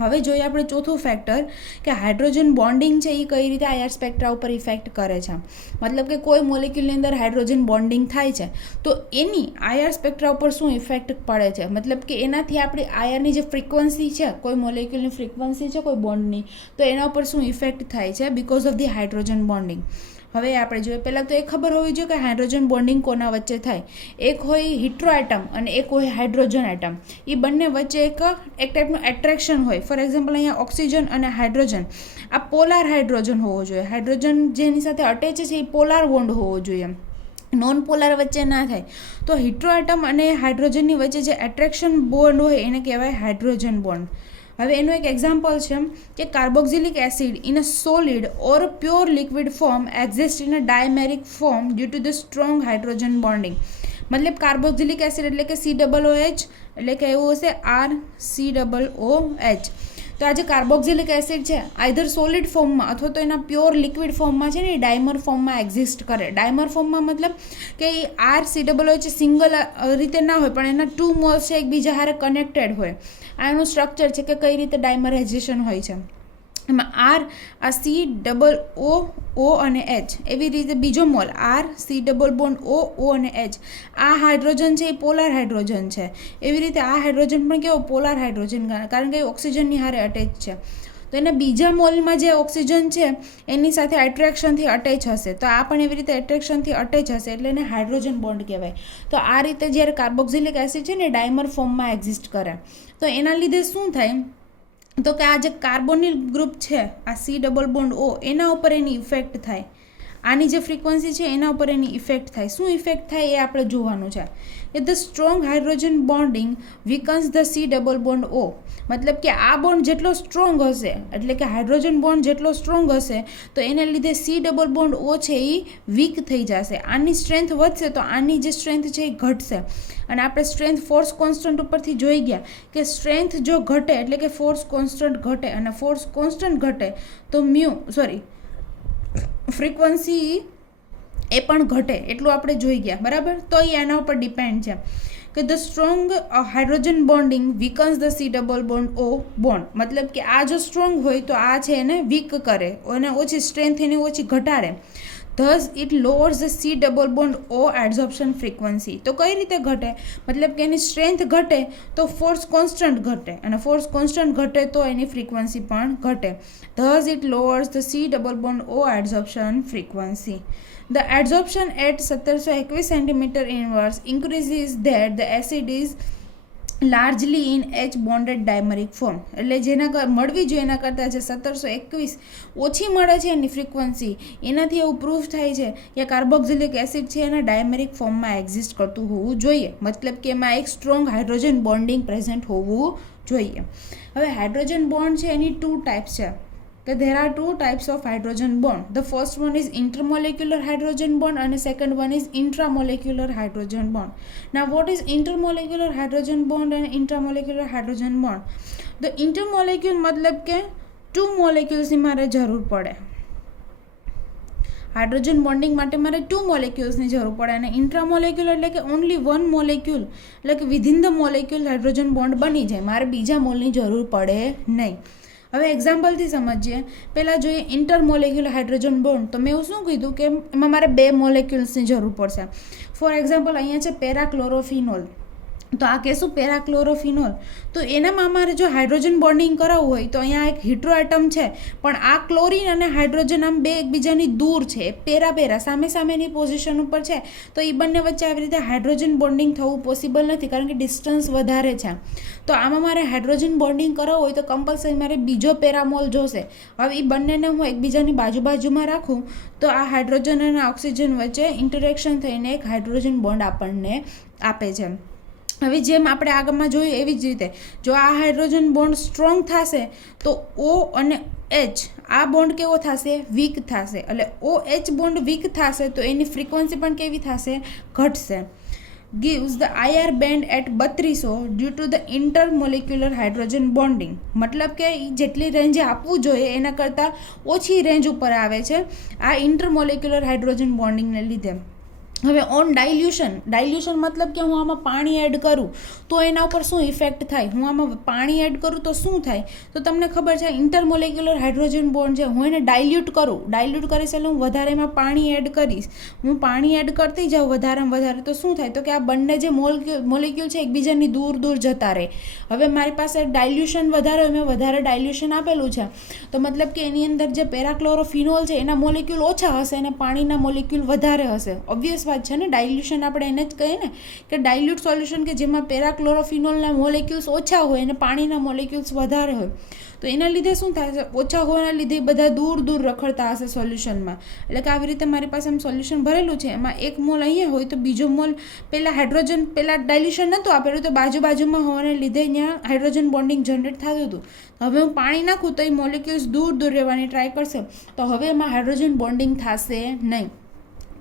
હવે જોઈએ આપણે ચોથું ફેક્ટર કે હાઇડ્રોજન બોન્ડિંગ છે એ કઈ રીતે આયર સ્પેક્ટ્રા ઉપર ઇફેક્ટ કરે છે. મતલબ કે કોઈ મોલેક્યુલની અંદર હાઇડ્રોજન બોન્ડિંગ થાય છે તો એની આયર સ્પેક્ટ્રા ઉપર શું ઇફેક્ટ પડે છે. મતલબ કે એનાથી આપણી આયરની જે ફ્રીક્વન્સી છે, કોઈ મોલેક્યુલની ફ્રીક્વન્સી છે કોઈ બોન્ડની, તો એના ઉપર શું ઇફેક્ટ થાય છે because of the hydrogen bonding. હવે આપણે જોઈએ પહેલાં તો એ ખબર હોવી જોઈએ કે હાઇડ્રોજન બોન્ડિંગ કોના વચ્ચે થાય. એક હોય હિટ્રો એટમ અને એક હોય હાઇડ્રોજન એટમ. એ બંને વચ્ચે એક ટાઈપનું એટ્રેક્શન હોય. ફોર એક્ઝામ્પલ અહીંયા ઓક્સિજન અને હાઇડ્રોજન, આ પોલાર હાઇડ્રોજન હોવો જોઈએ. હાઇડ્રોજન જેની સાથે અટેચ છે એ પોલાર બોન્ડ હોવો જોઈએ, નોન પોલાર વચ્ચે ના થાય. તો હિટ્રો એટમ અને હાઇડ્રોજનની વચ્ચે જે એટ્રેક્શન બોન્ડ હોય એને કહેવાય હાઇડ્રોજન બોન્ડ. હવે એનું એક એક્ઝામ્પલ છે કે carboxylic acid in a solid or pure liquid form exist in a dimeric form due to the strong hydrogen bonding. મતલબ કાર્બોક્સિલિક એસિડ એટલે કે COOH એટલે કે એવું હશે RCOOH. તો આ જે કાર્બોક્સિલિક એસિડ છે આઈધર સોલિડ ફોર્મમાં અથવા તો એના પ્યોર લિક્વિડ ફોર્મમાં છે ને એ ડાયમર ફોર્મમાં એક્ઝિસ્ટ કરે. ડાયમર ફોર્મમાં મતલબ કે એ RCOOH સિંગલ રીતે ના હોય પણ એના 2 મોલ્સ છે એકબીજા હારે કનેક્ટેડ હોય. આ એનું સ્ટ્રક્ચર છે કે કઈ રીતે ડાયમરાઇઝેશન હોય છે. એમાં R આ COO અને H, એવી રીતે બીજો mall RC double bond O અને H. આ હાઇડ્રોજન છે એ પોલાર હાઇડ્રોજન છે. એવી રીતે આ હાઇડ્રોજન પણ કેવો પોલાર હાઇડ્રોજન, કારણ કે ઓક્સિજનની હારે અટેચ છે. તો એના બીજા મોલમાં જે ઓક્સિજન છે એની સાથે એટ્રેક્શનથી અટેચ હશે, તો આ પણ એવી રીતે એટ્રેક્શનથી અટેચ હશે એટલે એને હાઇડ્રોજન બોન્ડ કહેવાય. તો આ રીતે જ્યારે કાર્બોક્સિલિક એસિડ છે ને ડાયમર ફોર્મમાં એક્ઝિસ્ટ કરે તો એના લીધે શું થાય તો કે આ જે કાર્બોનિલ ગ્રુપ છે આ COO એના ઉપર એની ઇફેક્ટ થાય. આની જે ફ્રીક્વન્સી છે એના ઉપર એની ઇફેક્ટ થાય. શું ઇફેક્ટ થાય એ આપણે જોવાનું છે. કે the strong hydrogen bonding weakens the COO. મતલબ કે આ બોન્ડ જેટલો સ્ટ્રોંગ હશે એટલે કે હાઇડ્રોજન બોન્ડ જેટલો સ્ટ્રોંગ હશે તો એને લીધે COO છે એ વીક થઈ જશે. આની સ્ટ્રેન્થ વધશે તો આની જે સ્ટ્રેન્થ છે એ ઘટશે. અને આપણે સ્ટ્રેન્થ ફોર્સ કોન્સ્ટન્ટ ઉપરથી જોઈ ગયા કે સ્ટ્રેન્થ જો ઘટે એટલે કે ફોર્સ કોન્સ્ટન્ટ ઘટે અને ફોર્સ કોન્સ્ટન્ટ ઘટે તો ફ્રીક્વન્સી એ પણ ઘટે, એટલું આપણે જોઈ ગયા બરાબર. તો એ એના ઉપર ડિપેન્ડ છે કે the strong hydrogen bonding weakens the COO bond. મતલબ કે આ જો સ્ટ્રોંગ હોય તો આ છે એને વીક કરે અને ઓછી સ્ટ્રેન્થ એની ઓછી ઘટાડે. Thus it lowers the COO adsorption frequency. તો કઈ રીતે ઘટે? મતલબ કે એની સ્ટ્રેન્થ ઘટે તો ફોર્સ કોન્સ્ટન્ટ ઘટે અને ફોર્સ કોન્સ્ટન્ટ ઘટે તો એની ફ્રીક્વન્સી પણ ઘટે. Thus it lowers the COO adsorption frequency. The adsorption at 1721 cm inverse increases that the acid is largely in H bonded dimeric form. એટલે જેના મળવી જોઈએ એના કરતાં જે 1721 ઓછી મળે છે એની ફ્રીક્વન્સી, એનાથી એવું પ્રૂફ થાય છે કે કાર્બોક્સિલિક એસિડ છે એના ડાયમેરિક ફોર્મમાં એક્ઝિસ્ટ કરતું હોવું જોઈએ. મતલબ કે એમાં એક સ્ટ્રોંગ હાઇડ્રોજન બોન્ડિંગ પ્રેઝન્ટ હોવું જોઈએ. હવે હાઇડ્રોજન બોન્ડ છે એની 2 ટાઈપ્સ છે. There are 2 types of hydrogen bond. The first one is intermolecular hydrogen bond and the second one is intramolecular hydrogen bond. Now what is intermolecular hydrogen bond and intramolecular hydrogen bond? The intermolecular मतलब के 2 મોલેક્યુલ્સની મારે જરૂર પડે. Hydrogen bonding માટે મારે 2 મોલેક્યુલ્સની જરૂર પડે અને ઇન્ટ્રામોલેક્યુલ એટલે કે ઓનલી 1 મોલેક્યુલ એટલે કે within the molecule hydrogen bond બની જાય, મારે બીજા મોલની જરૂર પડે નહીં. હવે એક્ઝામ્પલથી સમજીએ. પહેલાં જોઈએ ઇન્ટરમોલેક્યુલર હાઇડ્રોજન બોન્ડ. તો મેં એવું શું કીધું કે એમાં મારે 2 મોલેક્યુલ્સની જરૂર પડશે. ફોર એક્ઝામ્પલ અહીંયા છે પેરાક્લોરોફિનોલ. તો આ કહેશું પેરાક્લોરોફિનોલ. તો એનામાં અમારે જો હાઇડ્રોજન બોન્ડિંગ કરાવવું હોય તો અહીંયા એક હિટ્રો એટમ છે, પણ આ ક્લોરિન અને હાઇડ્રોજન આમ બે એકબીજાની દૂર છે, પેરા સામે સામેની પોઝિશન ઉપર છે. તો એ બંને વચ્ચે આવી રીતે હાઇડ્રોજન બોન્ડિંગ થવું પોસિબલ નથી, કારણ કે ડિસ્ટન્સ વધારે છે. તો આમાં મારે હાઇડ્રોજન બોન્ડિંગ કરાવવું હોય તો કમ્પલસરી મારે બીજો પેરામોલ જોશે. હવે એ બંનેને હું એકબીજાની બાજુમાં રાખું તો આ હાઇડ્રોજન અને ઓક્સિજન વચ્ચે ઇન્ટરેક્શન થઈને એક હાઇડ્રોજન બોન્ડ આપણને આપે છે. હવે જેમ આપણે આગળમાં જોયું એવી જ રીતે જો આ હાઇડ્રોજન બોન્ડ સ્ટ્રોંગ થશે તો O અને H આ બોન્ડ કેવો થશે? વીક થશે. એટલે OH બોન્ડ વીક થશે તો એની ફ્રીક્વન્સી પણ કેવી થશે? ઘટશે. gives the IR band at 3200 due to the intermolecular hydrogen bonding. મતલબ કે જેટલી રેન્જ આપવું જોઈએ એના કરતાં ઓછી રેન્જ ઉપર આવે છે આ ઇન્ટરમોલેક્યુલર હાઇડ્રોજન બોન્ડિંગને લીધે. હવે ઓન ડાયલ્યુશન મતલબ કે હું આમાં પાણી એડ કરું તો એના ઉપર શું ઇફેક્ટ થાય? હું આમાં પાણી એડ કરું તો શું થાય? તો તમને ખબર છે ઇન્ટરમોલેક્યુલર હાઇડ્રોજન બોન્ડ છે, હું એને ડાયલ્યુટ કરીશ એટલે હું વધારે એમાં પાણી એડ કરીશ. હું પાણી એડ કરતી જાઉં વધારેમાં વધારે તો શું થાય? તો કે આ બંને જે મોલેક્યુલ છે એકબીજાની દૂર જતા રહે. હવે મારી પાસે ડાયલ્યુશન વધારે, મેં વધારે ડાયલ્યુશન આપેલું છે તો મતલબ કે એની અંદર જે પેરાક્લોરોફિનોલ છે એના મોલેક્યુલ ઓછા હશે અને પાણીના મોલેક્યુલ વધારે હશે. ઓબ્વિયસ વાત છે ને, ડાયલ્યુશન આપણે એને જ કહીએ ને કે ડાયલ્યુટ સોલ્યુશન કે જેમાં પેરાક્લોરોફિનોલના મોલેક્યુલ્સ ઓછા હોય અને પાણીના મોલેક્યુલ્સ વધારે હોય. તો એના લીધે શું થાય છે? ઓછા હોવાના લીધે બધા દૂર રખડતા હશે સોલ્યુશનમાં. એટલે કે આવી રીતે મારી પાસે સોલ્યુશન ભરેલું છે, એમાં એક મોલ અહીંયા હોય તો બીજો મોલ પહેલાં ડાયલ્યુશન નહોતું આપેલું તો બાજુમાં હોવાને લીધે અહીંયા હાઇડ્રોજન બોન્ડિંગ જનરેટ થતું હતું. હવે હું પાણી નાખું તો એ મોલેક્યુલ્સ દૂર રહેવાની ટ્રાય કરશે તો હવે એમાં હાઇડ્રોજન બોન્ડિંગ થશે નહીં.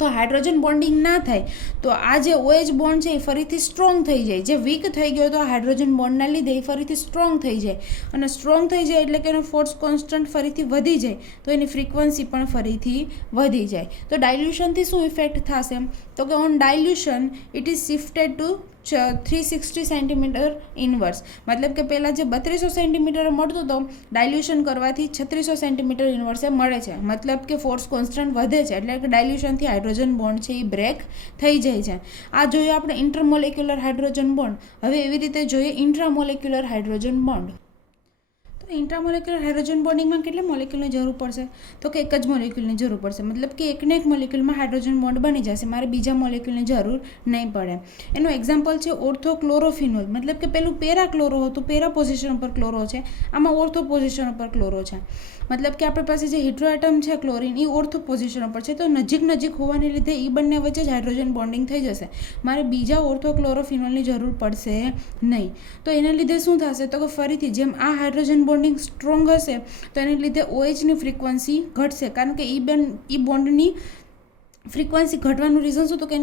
તો હાઇડ્રોજન બોન્ડિંગ ના થાય તો આ જે OH બોન્ડ છે એ ફરીથી સ્ટ્રોંગ થઈ જાય. જે વીક થઈ ગયો તો હાઇડ્રોજન બોન્ડના લીધે એ ફરીથી સ્ટ્રોંગ થઈ જાય અને સ્ટ્રોંગ થઈ જાય એટલે કે એનો ફોર્સ કોન્સ્ટન્ટ ફરીથી વધી જાય તો એની ફ્રીક્વન્સી પણ ફરીથી વધી જાય. તો ડાયલ્યુશનથી શું ઇફેક્ટ થશે? તો કે on ડાયલ્યુશન it is shifted two 360 centimetre inverse. મતલબ કે પહેલાં જે 3200 સેન્ટીમીટર મળતું તો ડાયલ્યુશન કરવાથી 3600 સેન્ટીમીટર ઇનવર્સે મળે છે. મતલબ કે ફોર્સ કોન્સ્ટન્ટ વધે છે એટલે કે ડાયલ્યુશનથી હાઇડ્રોજન બોન્ડ છે એ બ્રેક થઈ જાય છે. આ જોયું આપણે ઇન્ટરમોલેક્યુલર હાઇડ્રોજન બોન્ડ. હવે એવી રીતે જોઈએ ઇન્ટ્રામોલેક્યુલર હાઇડ્રોજન બોન્ડ. તો ઇન્ટ્રામોલેક્યુલર હાઇડ્રોજન બોન્ડિંગમાં કેટલા મોલેક્યુલની જરૂર પડશે? તો કે એક જ મોલેક્યુલની જરૂર પડશે. મતલબ કે એકને એક મોલેક્યુલમાં હાઇડ્રોજન બોન્ડ બની જશે, મારે બીજા મોલેક્યુલની જરૂર નહીં પડે. એનું એક્ઝામ્પલ છે ઓર્થોક્લોરોફિનોલ. મતલબ કે પેલું પેરાક્લોરો હતું, પેરા પોઝિશન ઉપર ક્લોરો છે, આમાં ઓર્થો પોઝિશન ઉપર ક્લોરો છે. મતલબ કે આપણી પાસે જે હિટ્રો એટમ છે ક્લોરિન એ ઓર્થો પોઝિશન ઉપર છે તો નજીક હોવાને લીધે એ બંને વચ્ચે જ હાઇડ્રોજન બોન્ડિંગ થઈ જશે, મારે બીજા ઓર્થોક્લોરોફિનોલની જરૂર પડશે નહીં. તો એના લીધે શું થશે? તો કે ફરીથી જેમ આ હાઇડ્રોજન બોન્ડિંગ સ્ટ્રોંગ હશે તો એને લીધે OHની ફ્રીક્વન્સી ઘટશે, કારણ કે એ બોન્ડની ફ્રીક્વન્સી ઘટવાનું રીઝન શું? તો કે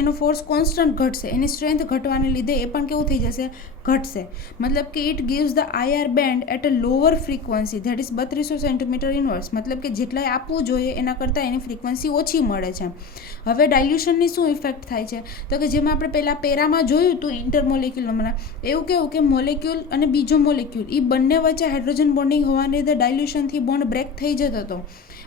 એનો ફોર્સ કોન્સ્ટન્ટ ઘટશે, એની સ્ટ્રેન્થ ઘટવાને લીધે એ પણ કેવું થઈ જશે? ઘટશે. મતલબ કે it gives the IR band at a lower frequency that is 3200 centimetre inverse. મતલબ કે જેટલાય આપવું જોઈએ એના કરતાં એની ફ્રીક્વન્સી ઓછી મળે છે. હવે ડાયલ્યુશનની શું ઇફેક્ટ થાય છે? તો કે જેમાં આપણે પહેલાં પેરામાં જોયું હતું ઇન્ટરમોલેક્યુલરમાં એવું કેવું કે મોલેક્યુલ અને બીજો મોલેક્યુલ એ બંને વચ્ચે હાઇડ્રોજન બોન્ડિંગ હોવાને લીધે ડાયલ્યુશનથી બોન્ડ બ્રેક થઈ જતો હતો.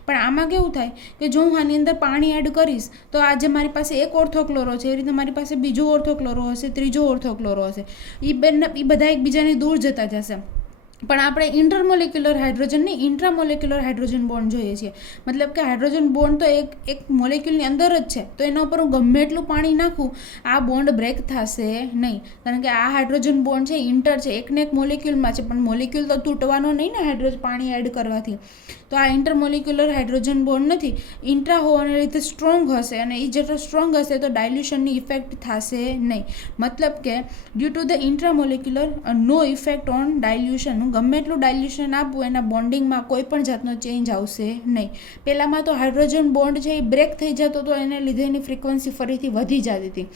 પણ આમાં કેવું થાય કે જો હું આની અંદર પાણી એડ કરીશ તો આજે મારી પાસે એક ઓર્થોક્લોરો છે એ રીતે મારી પાસે બીજો ઓર્થોક્લોરો હશે, ત્રીજો ઓર્થોક્લોરો હશે, એ બધા એકબીજાની દૂર જતા જશે. પણ આપણે ઇન્ટરમોલેક્યુલર હાઇડ્રોજન નહીં ઇન્ટ્રામોલેક્યુલર હાઇડ્રોજન બોન્ડ જોઈએ છીએ. મતલબ કે હાઇડ્રોજન બોન્ડ તો એક મોલેક્યુલની અંદર જ છે તો એના ઉપર હું ગમે એટલું પાણી નાખું આ બોન્ડ બ્રેક થશે નહીં, કારણ કે આ હાઇડ્રોજન બોન્ડ છે ઇન્ટર છે, એકને એક મોલેક્યુલમાં છે પણ મોલેક્યુલ તો તૂટવાનો નહીં ને પાણી એડ કરવાથી. તો આ ઇન્ટરમોલેક્યુલર હાઇડ્રોજન બોન્ડ નથી, ઇન્ટ્રા હોવાને લીધે સ્ટ્રોંગ હશે અને એ જેટલો સ્ટ્રોંગ હશે તો ડાયલ્યુશનની ઇફેક્ટ થશે નહીં. મતલબ કે due to the intramolecular no effect on dilution. હું ગમે એટલું ડાયલ્યુશન આપું એના બોન્ડિંગમાં કોઈ પણ જાતનો ચેન્જ આવશે નહીં. પહેલાંમાં તો હાઇડ્રોજન બોન્ડ છે એ બ્રેક થઈ જતો તો એને લીધે એની ફ્રીક્વન્સી ફરીથી વધી જતી હતી.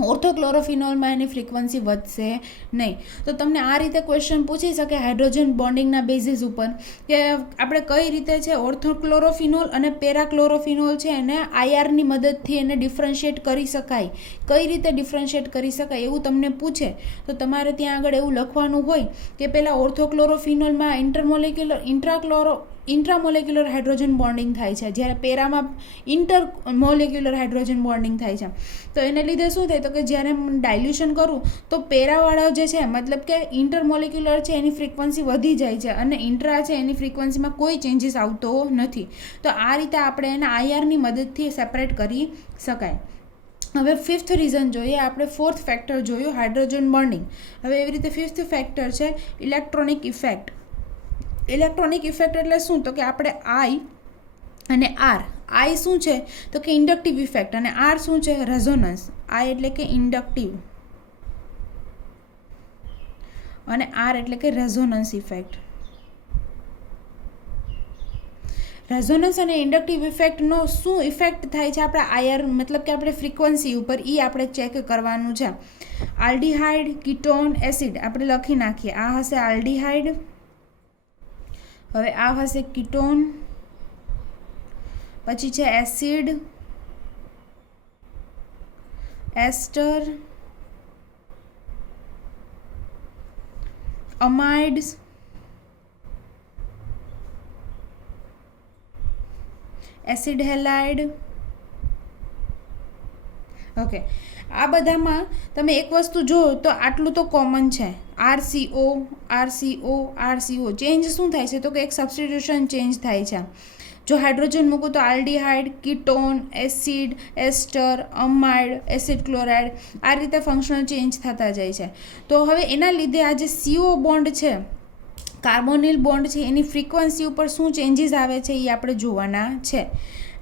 ઓર્થોક્લોરોફિનોલમાં એની ફ્રીક્વન્સી વધશે નહીં. તો તમને આ રીતે ક્વેશ્ચન પૂછી શકે હાઇડ્રોજન બોન્ડિંગના બેઝિસ ઉપર કે આપણે કઈ રીતે છે ઓર્થોક્લોરોફિનોલ અને પેરાક્લોરોફિનોલ છે એને આઈઆરની મદદથી એને ડિફરન્શિએટ કરી શકાય, કઈ રીતે ડિફરન્શિએટ કરી શકાય એવું તમને પૂછે તો તમારે ત્યાં આગળ એવું લખવાનું હોય કે પહેલાં ઓર્થોક્લોરોફિનોલમાં ઇન્ટ્રામોલેક્યુલર હાઇડ્રોજન બોન્ડિંગ થાય છે, જ્યારે પેરામાં ઇન્ટરમોલેક્યુલર હાઇડ્રોજન બોન્ડિંગ થાય છે. તો એને લીધે શું થાય તો કે જ્યારે ડાયલ્યુશન કરું તો પેરાવાળા જે છે મતલબ કે ઇન્ટરમોલેક્યુલર છે એની ફ્રીક્વન્સી વધી જાય છે અને ઇન્ટ્રા છે એની ફ્રીક્વન્સીમાં કોઈ ચેન્જીસ આવતો નથી. તો આ રીતે આપણે એને આઈઆરની મદદથી સેપરેટ કરી શકાય. હવે ફિફ્થ રીઝન જોઈએ આપણે. ફોર્થ ફેક્ટર જોયું હાઇડ્રોજન બોન્ડિંગ. હવે એવી રીતે ફિફ્થ ફેક્ટર છે ઇલેક્ટ્રોનિક ઇફેક્ટ. ઇલેક્ટ્રોનિક ઇફેક્ટ એટલે શું તો કે આપણે આઈ અને આર, આઈ શું છે તો કે ઇન્ડક્ટિવ ઇફેક્ટ અને આર શું છે રેઝોનન્સ. આઈ એટલે કે ઇન્ડક્ટિવ અને આર એટલે કે રેઝોનન્સ ઇફેક્ટ. રેઝોનન્સ અને ઇન્ડક્ટિવ ઇફેક્ટનો શું ઇફેક્ટ થાય છે આપણે આયર મતલબ કે આપણે ફ્રીક્વન્સી ઉપર એ આપણે ચેક કરવાનું છે. આલ્ડીહાઇડ, કીટોન, એસિડ આપણે લખી નાખીએ. આ હશે આલ્ડીહાઇડ, હવે આ હશે કીટોન, પછી છે એસિડ, એસ્ટર, અમાઇડ્સ, એસિડ હેલાઇડ. ઓકે, આ બધામાં તમે એક વસ્તુ જુઓ તો આટલું તો કોમન છે. આરસીઓ, આરસીઓ, આરસીઓ. ચેન્જ શું થાય છે તો કે એક સબસ્ટિટ્યુશન ચેન્જ થાય છે. જો હાઇડ્રોજન મૂકું તો aldehyde, ketone, acid, ester, અમાઇડ, acid chloride, આ રીતે ફંક્શનલ ચેન્જ થતા જાય છે. તો હવે એના લીધે આ જે સીઓ બોન્ડ છે, કાર્બોનિલ બોન્ડ છે, એની ફ્રીક્વન્સી ઉપર શું ચેન્જીસ આવે છે એ આપણે જોવાના છે.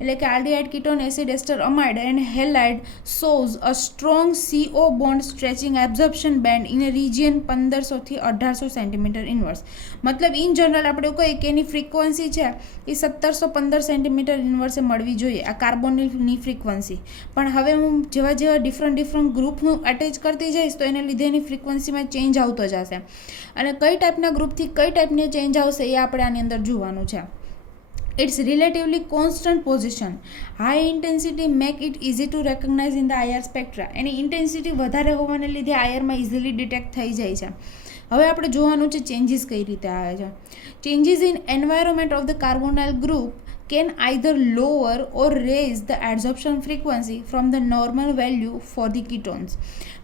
એટલે કે aldehyde, ketone, acid, ester, amide and halide shows a strong CO bond stretching absorption band in a region 1500 થી 1800 સેન્ટીમીટર ઇનવર્સ. મતલબ ઇન જનરલ આપણે એવું કહીએ કે એની ફ્રીક્વન્સી છે એ 1715 સેન્ટીમીટર ઇનવર્સે મળવી જોઈએ, આ કાર્બોનિલની ફ્રીક્વન્સી. પણ હવે હું જેવા ડિફરન્ટ ગ્રુપનું અટેચ કરતી જઈશ તો એને લીધે એની ફ્રીક્વન્સીમાં ચેન્જ આવતો જશે. અને કઈ ટાઈપના ગ્રુપથી કઈ ટાઈપની ચેન્જ આવશે એ આપણે આની અંદર જોવાનું છે. Its relatively constant position, high intensity make it easy to recognize in the IR spectra. Any intensity વધારે હોવાને લીધે આયરમાં ઇઝીલી ડિટેક્ટ થઈ જાય છે. હવે આપણે જોવાનું છે ચેન્જીસ કઈ રીતે આવે છે. Changes in environment of the carbonyl group can either lower or raise the adsorption frequency from the normal value for the ketones.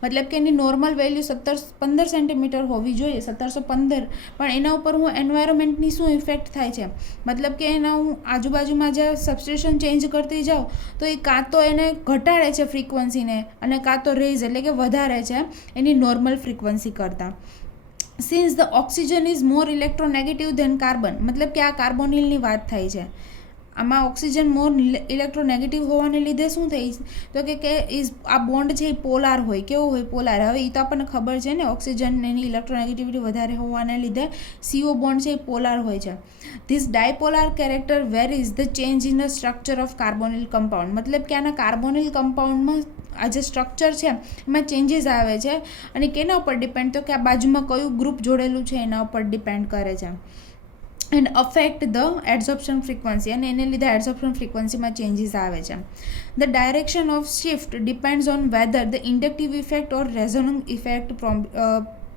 મતલબ કે એની નોર્મલ વેલ્યુ 1715 સેન્ટીમીટર હોવી જોઈએ, 1715, પણ એના ઉપર હું એન્વાયરમેન્ટની શું ઇફેક્ટ થાય છે મતલબ કે એના હું આજુબાજુમાં જે સબસ્ટેશન ચેન્જ કરતી જાઉં તો એ કાં તો એને ઘટાડે છે ફ્રીક્વન્સીને અને કાં તો રેઝ એટલે કે વધારે છે એની નોર્મલ ફ્રીક્વન્સી કરતાં. Since the oxygen is more electronegative than carbon, મતલબ કે આ કાર્બોનિલની વાત થાય છે. આમાં ઓક્સિજન મોર ઇલેક્ટ્રોનેગેટિવ હોવાને લીધે શું થઈ તો કે આ બોન્ડ છે એ પોલાર હોય. કેવો હોય? પોલાર. હવે એ તો આપણને ખબર છે ને, ઓક્સિજન એની ઇલેક્ટ્રોનેગેટિવિટી વધારે હોવાને લીધે CO બોન્ડ છે એ પોલાર હોય છે. This dipolar character varies the change in the structure of carbonyl compound. મતલબ કે આના કાર્બોનિલ કમ્પાઉન્ડમાં આ જે સ્ટ્રક્ચર છે એમાં ચેન્જીસ આવે છે અને કેના ઉપર ડિપેન્ડ તો કે આ બાજુમાં કયું ગ્રુપ જોડેલું છે એના ઉપર ડિપેન્ડ કરે છે. And affect the absorption frequency, અને એને લીધે એડઝોર્પ્શન ફ્રીક્વન્સીમાં ચેન્જીસ આવે છે. The direction of shift depends on whether the inductive effect or resonance effect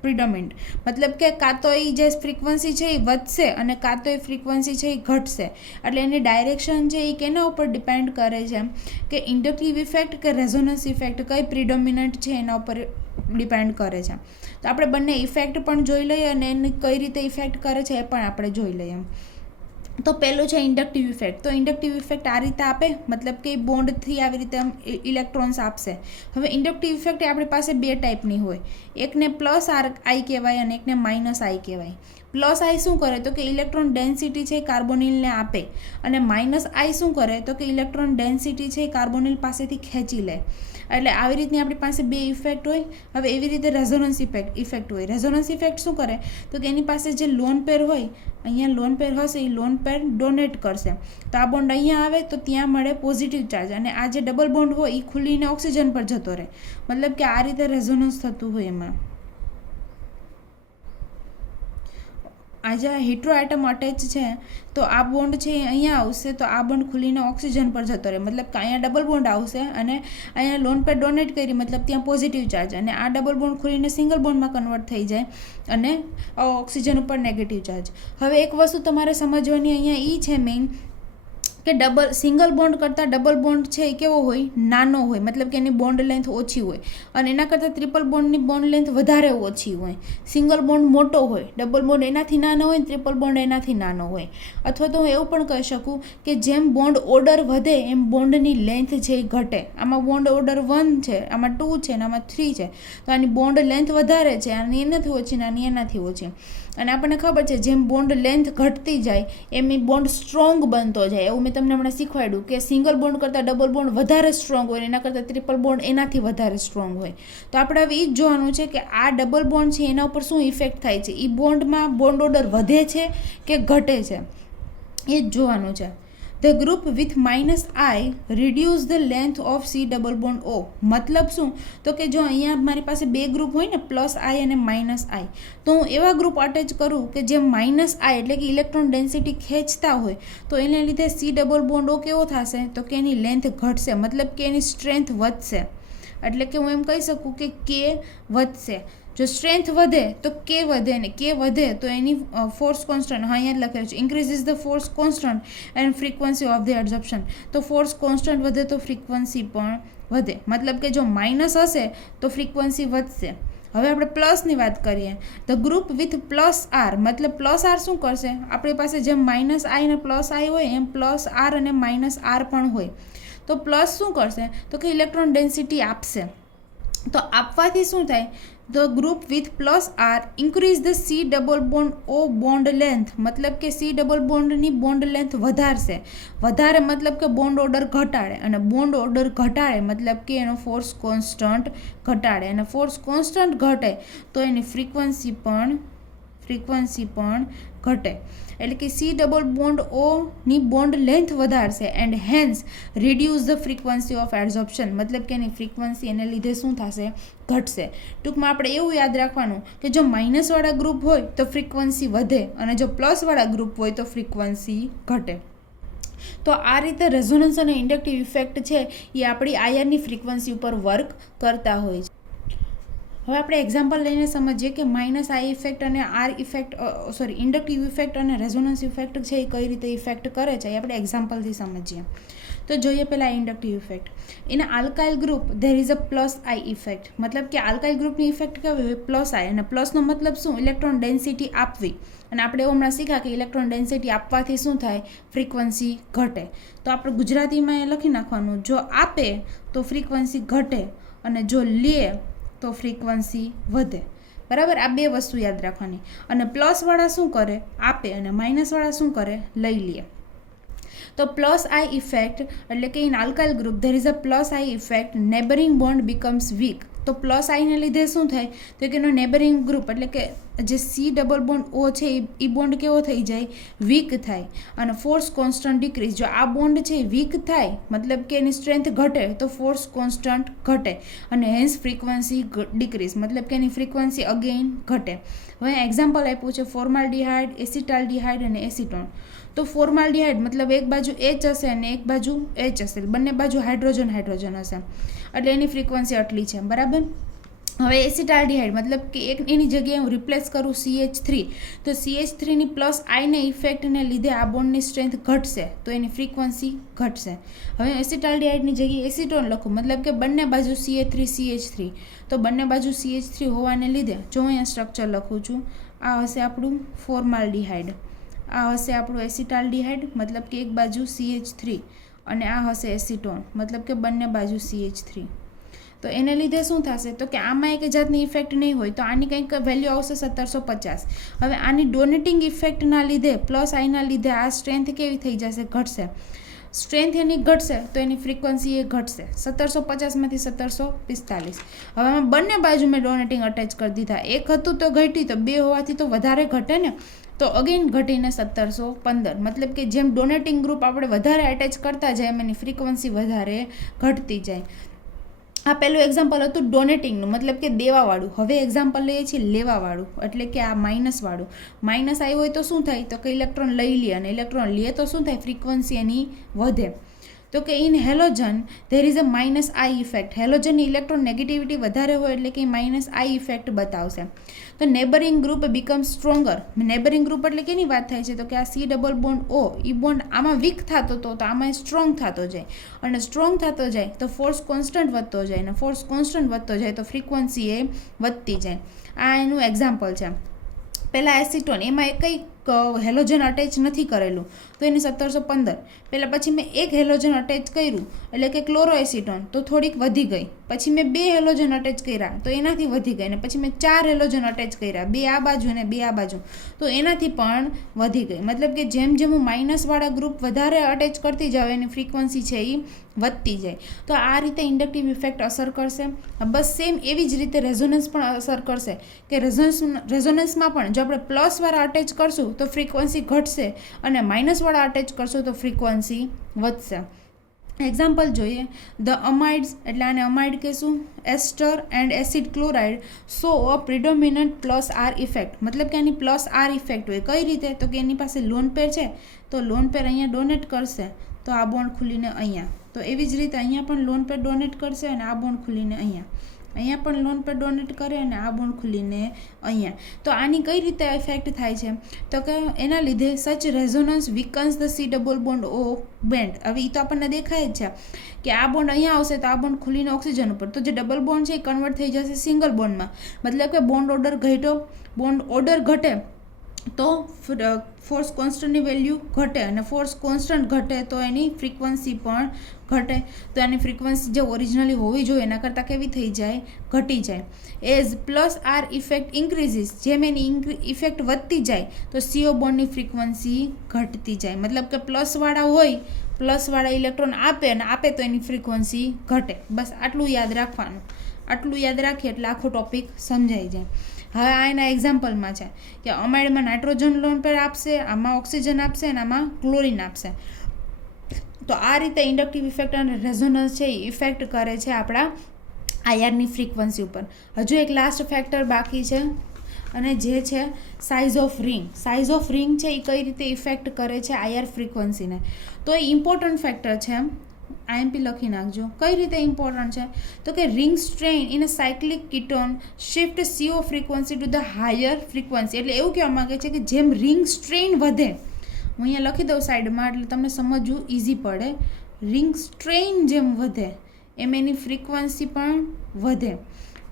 predominant. મતલબ કે કાં તો એ જે ફ્રીક્વન્સી છે એ વધશે અને કાં તો એ ફ્રીક્વન્સી છે એ ઘટશે. એટલે એની ડાયરેક્શન છે એ કેના ઉપર ડિપેન્ડ કરે છે કે ઇન્ડક્ટિવ ઇફેક્ટ કે રેઝોનન્સ ઇફેક્ટ કઈ પ્રિડોમિનન્ટ છે એના ઉપર ડિપેન્ડ કરે છે. તો આપણે બંને ઇફેક્ટ પણ જોઈ લઈએ અને એને કઈ રીતે ઇફેક્ટ કરે છે એ પણ આપણે જોઈ લઈએ. તો પહેલું છે ઇન્ડક્ટિવ ઇફેક્ટ. તો ઇન્ડક્ટિવ ઇફેક્ટ આ રીતે આપે, મતલબ કે બોન્ડથી આવી રીતે ઇલેક્ટ્રોન્સ આપશે. હવે ઇન્ડક્ટિવ ઇફેક્ટ આપણી પાસે બે ટાઈપની હોય, એકને પ્લસ આઈ કહેવાય અને એકને માઇનસ આઈ કહેવાય. પ્લસ આઈ શું કરે તો કે ઇલેક્ટ્રોન ડેન્સિટી છે કાર્બોનિલને આપે, અને માઇનસ આઈ શું કરે તો કે ઇલેક્ટ્રોન ડેન્સિટી છે કાર્બોનિલ પાસેથી ખેંચી લે. એટલે આવી રીતની આપણી પાસે બે ઇફેક્ટ હોય. હવે એવી રીતે રેઝોનન્સ ઇફેક્ટ હોય. રેઝોનન્સ ઇફેક્ટ શું કરે તો કે એની પાસે જે લોન પેર હોય, અહીંયા લોન પેર હશે, એ લોન પેર ડોનેટ કરશે. તો આ બોન્ડ અહીંયા આવે તો ત્યાં મળે પોઝિટિવ ચાર્જ, અને આ જે ડબલ બોન્ડ હોય એ ખુલીને ઓક્સિજન પર જતો રહે. મતલબ કે આ રીતે રેઝોનન્સ થતું હોય. એમાં આ જે હેટ્રો એટમ અટેચ છે તો આ બોન્ડ છે એ અહીંયા આવશે, તો આ બોન્ડ ખુલીને ઓક્સિજન પર જતો રહે. મતલબ કે અહીંયા ડબલ બોન્ડ આવશે અને અહીંયા લોન પેર ડોનેટ કરી, મતલબ ત્યાં પોઝિટિવ ચાર્જ, અને આ ડબલ બોન્ડ ખુલીને સિંગલ બોન્ડમાં કન્વર્ટ થઈ જાય અને ઓક્સિજન ઉપર નેગેટિવ ચાર્જ. હવે એક વસ્તુ તમારે સમજવાની અહીંયા એ છે મેઇન કે સિંગલ બોન્ડ કરતાં ડબલ બોન્ડ છે એ કેવો હોય, નાનો હોય. મતલબ કે એની બોન્ડ લેન્થ ઓછી હોય, અને એના કરતાં ટ્રિપલ બોન્ડની બોન્ડ લેન્થ વધારે ઓછી હોય. સિંગલ બોન્ડ મોટો હોય, ડબલ બોન્ડ એનાથી નાનો હોય, ટ્રિપલ બોન્ડ એનાથી નાનો હોય. અથવા તો હું એવું પણ કહી શકું કે જેમ બોન્ડ ઓર્ડર વધે એમ બોન્ડની લેન્થ છે એ ઘટે. આમાં બોન્ડ ઓર્ડર 1 છે, આમાં 2 છે, અને આમાં 3 છે, તો આની બોન્ડ લેન્થ વધારે છે, આની એનાથી ઓછી ને આની એનાથી ઓછી. અને આપણને ખબર છે જેમ બોન્ડ લેન્થ ઘટતી જાય એમ એ બોન્ડ સ્ટ્રોંગ બનતો જાય. એવું મેં તમને હમણાં શીખવાડ્યું કે સિંગલ બોન્ડ કરતાં ડબલ બોન્ડ વધારે સ્ટ્રોંગ હોય, એના કરતાં ટ્રિપલ બોન્ડ એનાથી વધારે સ્ટ્રોંગ હોય. તો આપણે હવે એ જ જોવાનું છે કે આ ડબલ બોન્ડ છે એના ઉપર શું ઇફેક્ટ થાય છે, એ બોન્ડમાં બોન્ડ ઓર્ડર વધે છે કે ઘટે છે, એ જ જોવાનું છે. The group with minus I reduce the length of C double bond O. મતલબ શું તો કે જો અહીંયા મારી પાસે બે ગ્રુપ હોય ને, પ્લસ આઈ અને માઇનસ આઈ, તો હું એવા ગ્રુપ અટેચ કરું કે જે માઇનસ આઈ એટલે કે ઇલેક્ટ્રોન ડેન્સિટી ખેંચતા હોય, તો એને લીધે C ડબલ બોન્ડ O કેવો થશે તો કે એની લેન્થ ઘટશે, મતલબ કે એની સ્ટ્રેન્થ વધશે. એટલે કે હું એમ કહી શકું કે K વધશે. જો સ્ટ્રેન્થ વધે તો કે વધે, ને કે વધે તો એની ફોર્સ કોન્સ્ટન્ટ, હા અહીંયા જ લખેલું છે, increases the force constant and frequency of the absorption. તો ફોર્સ કોન્સ્ટન્ટ વધે તો ફ્રીક્વન્સી પણ વધે. મતલબ કે જો માઇનસ હશે તો ફ્રીક્વન્સી વધશે. હવે આપણે પ્લસની વાત કરીએ. The group with plus R, મતલબ પ્લસ આર શું કરશે, આપણી પાસે જેમ માઇનસ આઈ અને પ્લસ આઈ હોય એમ પ્લસ આર અને માઇનસ આર પણ હોય. તો પ્લસ શું કરશે તો કે ઇલેક્ટ્રોન ડેન્સિટી આપશે. તો આપવાથી શું થાય, the group with plus R increase the C double bond O bond length. મતલબ કે સી ડબલ બોન્ડની બોન્ડ લેન્થ વધારશે. વધારે મતલબ કે બોન્ડ ઓર્ડર ઘટાડે, અને બોન્ડ ઓર્ડર ઘટાડે મતલબ કે એનો ફોર્સ કોન્સ્ટન્ટ ઘટાડે, અને ફોર્સ કોન્સ્ટન્ટ ઘટે તો એની ફ્રીક્વન્સી પણ ઘટે. એટલે કે સી ડબલ બોન્ડ ઓની બોન્ડ લેન્થ વધારશે, and hence reduce the frequency of absorption. મતલબ કે એની ફ્રીક્વન્સી એને લીધે શું થશે, ઘટશે. ટૂંકમાં આપણે એવું યાદ રાખવાનું કે જો માઇનસવાળા ગ્રુપ હોય તો ફ્રીક્વન્સી વધે, અને જો પ્લસવાળા ગ્રુપ હોય તો ફ્રીક્વન્સી ઘટે. તો આ રીતે રેઝોનન્સ અને ઇન્ડક્ટિવ ઇફેક્ટ છે એ આપણી આયરની ફ્રીક્વન્સી ઉપર વર્ક કરતા હોય છે. હવે આપણે એક્ઝામ્પલ લઈને સમજીએ કે માઇનસ આઈ ઇફેક્ટ અને આર ઇફેક્ટ ઇન્ડક્ટિવ ઇફેક્ટ અને રેઝોનન્સ ઇફેક્ટ છે એ કઈ રીતે ઇફેક્ટ કરે છે, એ આપણે એક્ઝામ્પલથી સમજીએ. તો જોઈએ પહેલાં inductive effect. In alkyl group there is a plus I effect. મતલબ કે આલ્કાઇલ ગ્રુપની ઇફેક્ટ કેવી હોય, પ્લસ આઈ, અને પ્લસનો મતલબ શું, ઇલેક્ટ્રોન ડેન્સિટી આપવી. અને આપણે એવું હમણાં શીખ્યા કે ઇલેક્ટ્રોન ડેન્સિટી આપવાથી શું થાય, ફ્રીક્વન્સી ઘટે. તો આપણે ગુજરાતીમાં એ લખી નાખવાનું, જો આપે તો ફ્રીક્વન્સી ઘટે, અને જો લે તો ફ્રીક્વન્સી વધે. બરાબર, આ બે વસ્તુ યાદ રાખવાની. અને પ્લસવાળા શું કરે, આપે, અને માઇનસવાળા શું કરે, લઈ લે. તો પ્લસ આઈ ઇફેક્ટ એટલે કે in alkyl group there is a plus I effect, neighbouring bond becomes weak. તો પ્લસ આઈને લીધે શું થાય તો કે એનો નેબરિંગ ગ્રુપ એટલે કે જે સી ડબલ બોન્ડ ઓ છે એ બોન્ડ કેવો થઈ જાય, વીક થાય, અને ફોર્સ કોન્સ્ટન્ટ ડિક્રીઝ. જો આ બોન્ડ છે વીક થાય મતલબ કે એની સ્ટ્રેન્થ ઘટે તો ફોર્સ કોન્સ્ટન્ટ ઘટે, અને હેન્સ ફ્રીક્વન્સી ડિક્રીઝ મતલબ કે એની ફ્રીક્વન્સી અગેઇન ઘટે. હવે એક્ઝામ્પલ આપ્યું છે ફોર્માલ્ડિહાઇડ, એસિટાલ્ડિહાઇડ અને એસિટોન. તો ફોર્માલ્ડિહાઇડ મતલબ એક બાજુ એચ હશે અને એક બાજુ એચ હશે, બંને બાજુ હાઇડ્રોજન હશે, એટલે એની ફ્રીક્વન્સી આટલી છે. બરાબર. હવે એસિટાલ્ડિહાઇડ મતલબ કે એની જગ્યાએ હું રિપ્લેસ કરું CH3, તો CH3ની પ્લસ આઈને ઇફેક્ટને લીધે આ બોન્ડની સ્ટ્રેન્થ ઘટશે, તો એની ફ્રીક્વન્સી ઘટશે. હવે એસિટાલ્ડિહાઇડની જગ્યાએ એસિટોન લખું મતલબ કે બંને બાજુ CH3, તો બંને બાજુ CH3 હોવાને લીધે જો અહીંયા સ્ટ્રક્ચર લખું છું, આ હશે આપણું ફોર્માલ્ડિહાઇડ, આ હશે આપણું એસિટાલ્ડિહાઇડ મતલબ કે એક બાજુ CH3, અને આ હશે એસિટોન મતલબ કે બંને બાજુ CH3. તો એને લીધે શું થશે તો કે આમાં એક જાતની ઇફેક્ટ નહીં હોય તો આની કંઈક વેલ્યુ આવશે 1750. હવે આની ડોનેટિંગ ઇફેક્ટના લીધે પ્લસ આઈના લીધે આ સ્ટ્રેન્થ કેવી થઈ જશે, ઘટશે. સ્ટ્રેન્થ એની ઘટશે તો એની ફ્રીક્વન્સી એ ઘટશે 1750માંથી 1745. હવે આમાં બંને બાજુ મેં ડોનેટિંગ અટેચ કરી દીધા. એક હતું તો ઘટી, તો બે હોવાથી તો વધારે ઘટે ને, તો અગેન ઘટીને 1715. મતલબ કે જેમ ડોનેટિંગ ગ્રુપ આપણે વધારે અટેચ કરતા જાય એમ એની ફ્રીક્વન્સી વધારે ઘટતી જાય. આ પહેલું એક્ઝામ્પલ હતું ડોનેટિંગનું, મતલબ કે દેવાવાળું. હવે એક્ઝામ્પલ લઈએ છીએ લેવાવાળું, એટલે કે આ માઇનસવાળું. માઇનસ આવ્યું હોય તો શું થાય તો કે ઇલેક્ટ્રોન લઈ લે, અને ઇલેક્ટ્રોન લે તો શું થાય, ફ્રીક્વન્સી એની વધે. તો કે in halogen there is a minus I effect. હેલોજનની ઇલેક્ટ્રોન નેગેટિવિટી વધારે હોય એટલે કે માઇનસ આઈ ઇફેક્ટ બતાવશે. તો neighbouring group become stronger. Neighbouring group એટલે કેની વાત થાય છે તો કે આ સી ડબલ બોન્ડ ઓ, એ બોન્ડ આમાં વીક થતો હતો તો આમાં સ્ટ્રોંગ થતો જાય, અને સ્ટ્રોંગ થતો જાય તો ફોર્સ કોન્સ્ટન્ટ વધતો જાય, અને ફોર્સ કોન્સ્ટન્ટ વધતો જાય તો ફ્રીક્વન્સી એ વધતી જાય. આ એનું એક્ઝામ્પલ છે. પહેલાં એસિટોન, એમાં કંઈ હેલોજન અટેચ નથી કરેલું તો એની 1715. પહેલાં પછી મેં એક હેલોજન અટેચ કર્યું એટલે કે ક્લોરો એસિટોન, તો થોડીક વધી ગઈ. પછી મેં 2 હેલોજન અટેચ કર્યા તો એનાથી વધી ગઈ, અને પછી મેં 4 હેલોજન અટેચ કર્યા, 2 આ બાજુ અને 2 આ બાજુ, તો એનાથી પણ વધી ગઈ. મતલબ કે જેમ જેમ હું માઇનસવાળા ગ્રુપ વધારે અટેચ કરતી જાઉં એની ફ્રીક્વન્સી છે એ વધતી જાય. તો આ રીતે ઇન્ડક્ટિવ ઇફેક્ટ અસર કરશે. બસ સેમ એવી જ રીતે રેઝોનન્સ પણ અસર કરશે, કે રેઝોનન્સમાં પણ જો આપણે પ્લસવાળા અટેચ કરશું તો ફ્રીક્વન્સી ઘટશે, અને માઇનસવાળા અટેચ કરશું તો ફ્રીક્વન્સી વધશે. એક્ઝામ્પલ જોઈએ. ધ અમાઇડ્સ, એટલે આને અમાઇડ કહેશું, ester and acid chloride so a predominant plus R effect. મતલબ કે આની પ્લસ આર ઇફેક્ટ હોય. કઈ રીતે તો કે એની પાસે લોન પેર છે, તો લોન પેર અહીંયા ડોનેટ કરશે તો આ બોન્ડ ખુલીને અહીંયા, તો એવી જ રીતે અહીંયા પણ લોન પેર ડોનેટ કરશે અને આ બોન્ડ ખુલીને અહીંયા પણ લોન પેર ડોનેટ કરે અને આ બોન્ડ ખુલીને અહીંયા. તો આની કઈ રીતે ઇફેક્ટ થાય છે તો કે એના લીધે such resonance weakens the C double bond O band. હવે એ તો આપણને દેખાય જ છે કે આ બોન્ડ અહીંયા આવશે તો આ બોન્ડ ખુલીને ઓક્સિજન ઉપર, તો જે ડબલ બોન્ડ છે એ કન્વર્ટ થઈ જશે સિંગલ બોન્ડમાં. મતલબ કે બોન્ડ ઓર્ડર ઘટ્યો, બોન્ડ ઓર્ડર ઘટે તો ફોર્સ કોન્સ્ટન્ટની વેલ્યુ ઘટે, અને ફોર્સ કોન્સ્ટન્ટ ઘટે તો એની ફ્રીક્વન્સી પણ ઘટે. તો એની ફ્રીક્વન્સી જે ઓરિજિનલી હોવી જોઈએ એના કરતાં કેવી થઈ જાય, ઘટી જાય. As plus R effect increases, જેમ એની ઇફેક્ટ વધતી જાય તો સીઓ બોન્ડની ફ્રીક્વન્સી ઘટતી જાય. મતલબ કે પ્લસવાળા હોય, પ્લસવાળા ઇલેક્ટ્રોન આપે તો એની ફ્રીક્વન્સી ઘટે. બસ આટલું યાદ રાખવાનું. આટલું યાદ રાખીએ એટલે આખો ટોપિક સમજાઈ જાય. હવે આ એના એક્ઝામ્પલમાં છે કે અમાઇડમાં નાઇટ્રોજન લોન પેર આપશે, આમાં ઓક્સિજન આપશે અને આમાં ક્લોરિન આપશે. તો આ રીતે ઇન્ડક્ટિવ ઇફેક્ટ અને રેઝોનન્સ છે એ ઇફેક્ટ કરે છે આપણા આયરની ફ્રીક્વન્સી ઉપર. હજુ એક લાસ્ટ ફેક્ટર બાકી છે, અને જે છે size of ring. Size of ring છે એ કઈ રીતે ઇફેક્ટ કરે છે આયર ફ્રીક્વન્સીને, તો એ ઇમ્પોર્ટન્ટ ફેક્ટર છે. આઈએમપી લખી નાખજો. કઈ રીતે ઇમ્પોર્ટન્ટ છે તો કે ring strain in a cyclic ketone shift CO frequency to the higher frequency. એટલે એવું કહેવા માગે છે કે જેમ રિંગ સ્ટ્રેન વધે, હું અહીંયા લખી દઉં સાઈડમાં એટલે તમને સમજવું ઇઝી પડે. રિંગ સ્ટ્રેન જેમ વધે એમ એની ફ્રીક્વન્સી પણ વધે.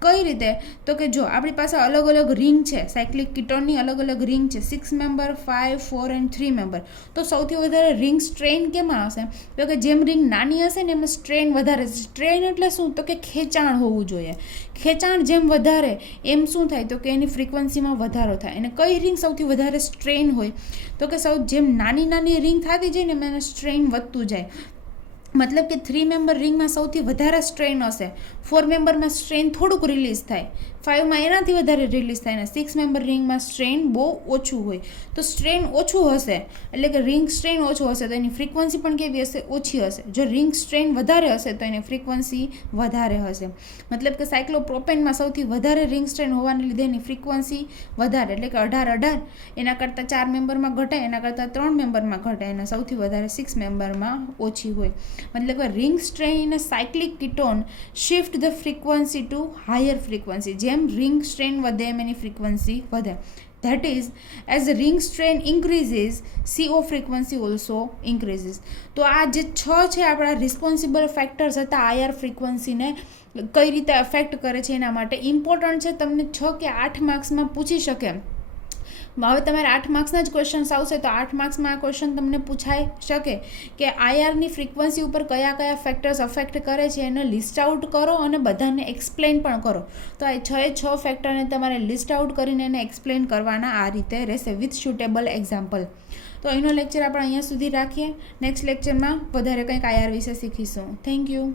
કઈ રીતે તો કે જો આપણી પાસે અલગ અલગ રિંગ છે, સાયક્લિક કીટોનની અલગ અલગ રિંગ છે, 6 મેમ્બર, 5, 4 એન્ડ 3 મેમ્બર. તો સૌથી વધારે રિંગ સ્ટ્રેન કેમાં હશે તો કે જેમ રિંગ નાની હશે ને એમાં સ્ટ્રેન વધારે. સ્ટ્રેન એટલે શું તો કે ખેંચાણ હોવું જોઈએ. ખેંચાણ જેમ વધારે એમ શું થાય તો કે એની ફ્રીક્વન્સીમાં વધારો થાય. અને કઈ રિંગ સૌથી વધારે સ્ટ્રેન હોય તો કે જેમ નાની રિંગ થતી જાય ને એમાં એને સ્ટ્રેન વધતું જાય. મતલબ કે 3 મેમ્બર રિંગમાં સૌથી વધારે સ્ટ્રેન હશે, 4 મેમ્બરમાં સ્ટ્રેન થોડુંક રિલીઝ થાય, 5માં એનાથી વધારે રિલીઝ થાય, ને 6 મેમ્બર રિંગમાં સ્ટ્રેન બહુ ઓછું હોય. તો સ્ટ્રેન ઓછું હશે એટલે કે રિંગ સ્ટ્રેન ઓછું હશે તો એની ફ્રીક્વન્સી પણ કેવી હશે, ઓછી હશે. જો રિંગ સ્ટ્રેન વધારે હશે તો એની ફ્રીક્વન્સી વધારે હશે. મતલબ કે સાયક્લોપ્રોપેનમાં સૌથી વધારે રિંગ સ્ટ્રેન હોવાને લીધે એની ફ્રીક્વન્સી વધારે, એટલે કે 18 એના કરતાં 4 મેમ્બરમાં ઘટે, એના કરતાં 3 મેમ્બરમાં ઘટે, અને સૌથી વધારે 6 મેમ્બરમાં ઓછી હોય. મતલબ કે ring strain in a cyclic ketone shift the frequency to higher frequency. જેમ રિંગ સ્ટ્રેન વધે એમ એની ફ્રીક્વન્સી વધે. That is, as the ring strain increases, CO frequency also increases. તો આ જે 6 છે આપણા રિસ્પોન્સિબલ ફેક્ટર્સ હતા આયર ફ્રીક્વન્સીને કઈ રીતે અફેક્ટ કરે છે એના માટે ઇમ્પોર્ટન્ટ છે. તમને 6 કે 8 માર્ક્સમાં પૂછી શકે હવે તમારે 8 માર્ક્સના જ ક્વેશ્ચન્સ આવશે તો 8 માર્ક્સમાં આ ક્વેશ્ચન તમને પૂછાઈ શકે કે આઈઆરની ફ્રીક્વન્સી ઉપર કયા કયા ફેક્ટર્સ અફેક્ટ કરે છે એને લિસ્ટ આઉટ કરો અને બધાને એક્સપ્લેન પણ કરો. તો આ 6 ફેક્ટરને તમારે લિસ્ટ આઉટ કરીને એને એક્સપ્લેન કરવાના આ રીતે રહેશે વિથ સુટેબલ એક્ઝામ્પલ. તો અહીંનો લેક્ચર આપણે અહીંયા સુધી રાખીએ. નેક્સ્ટ લેક્ચરમાં વધારે કંઈક આઈઆર વિશે શીખીશું. Thank you.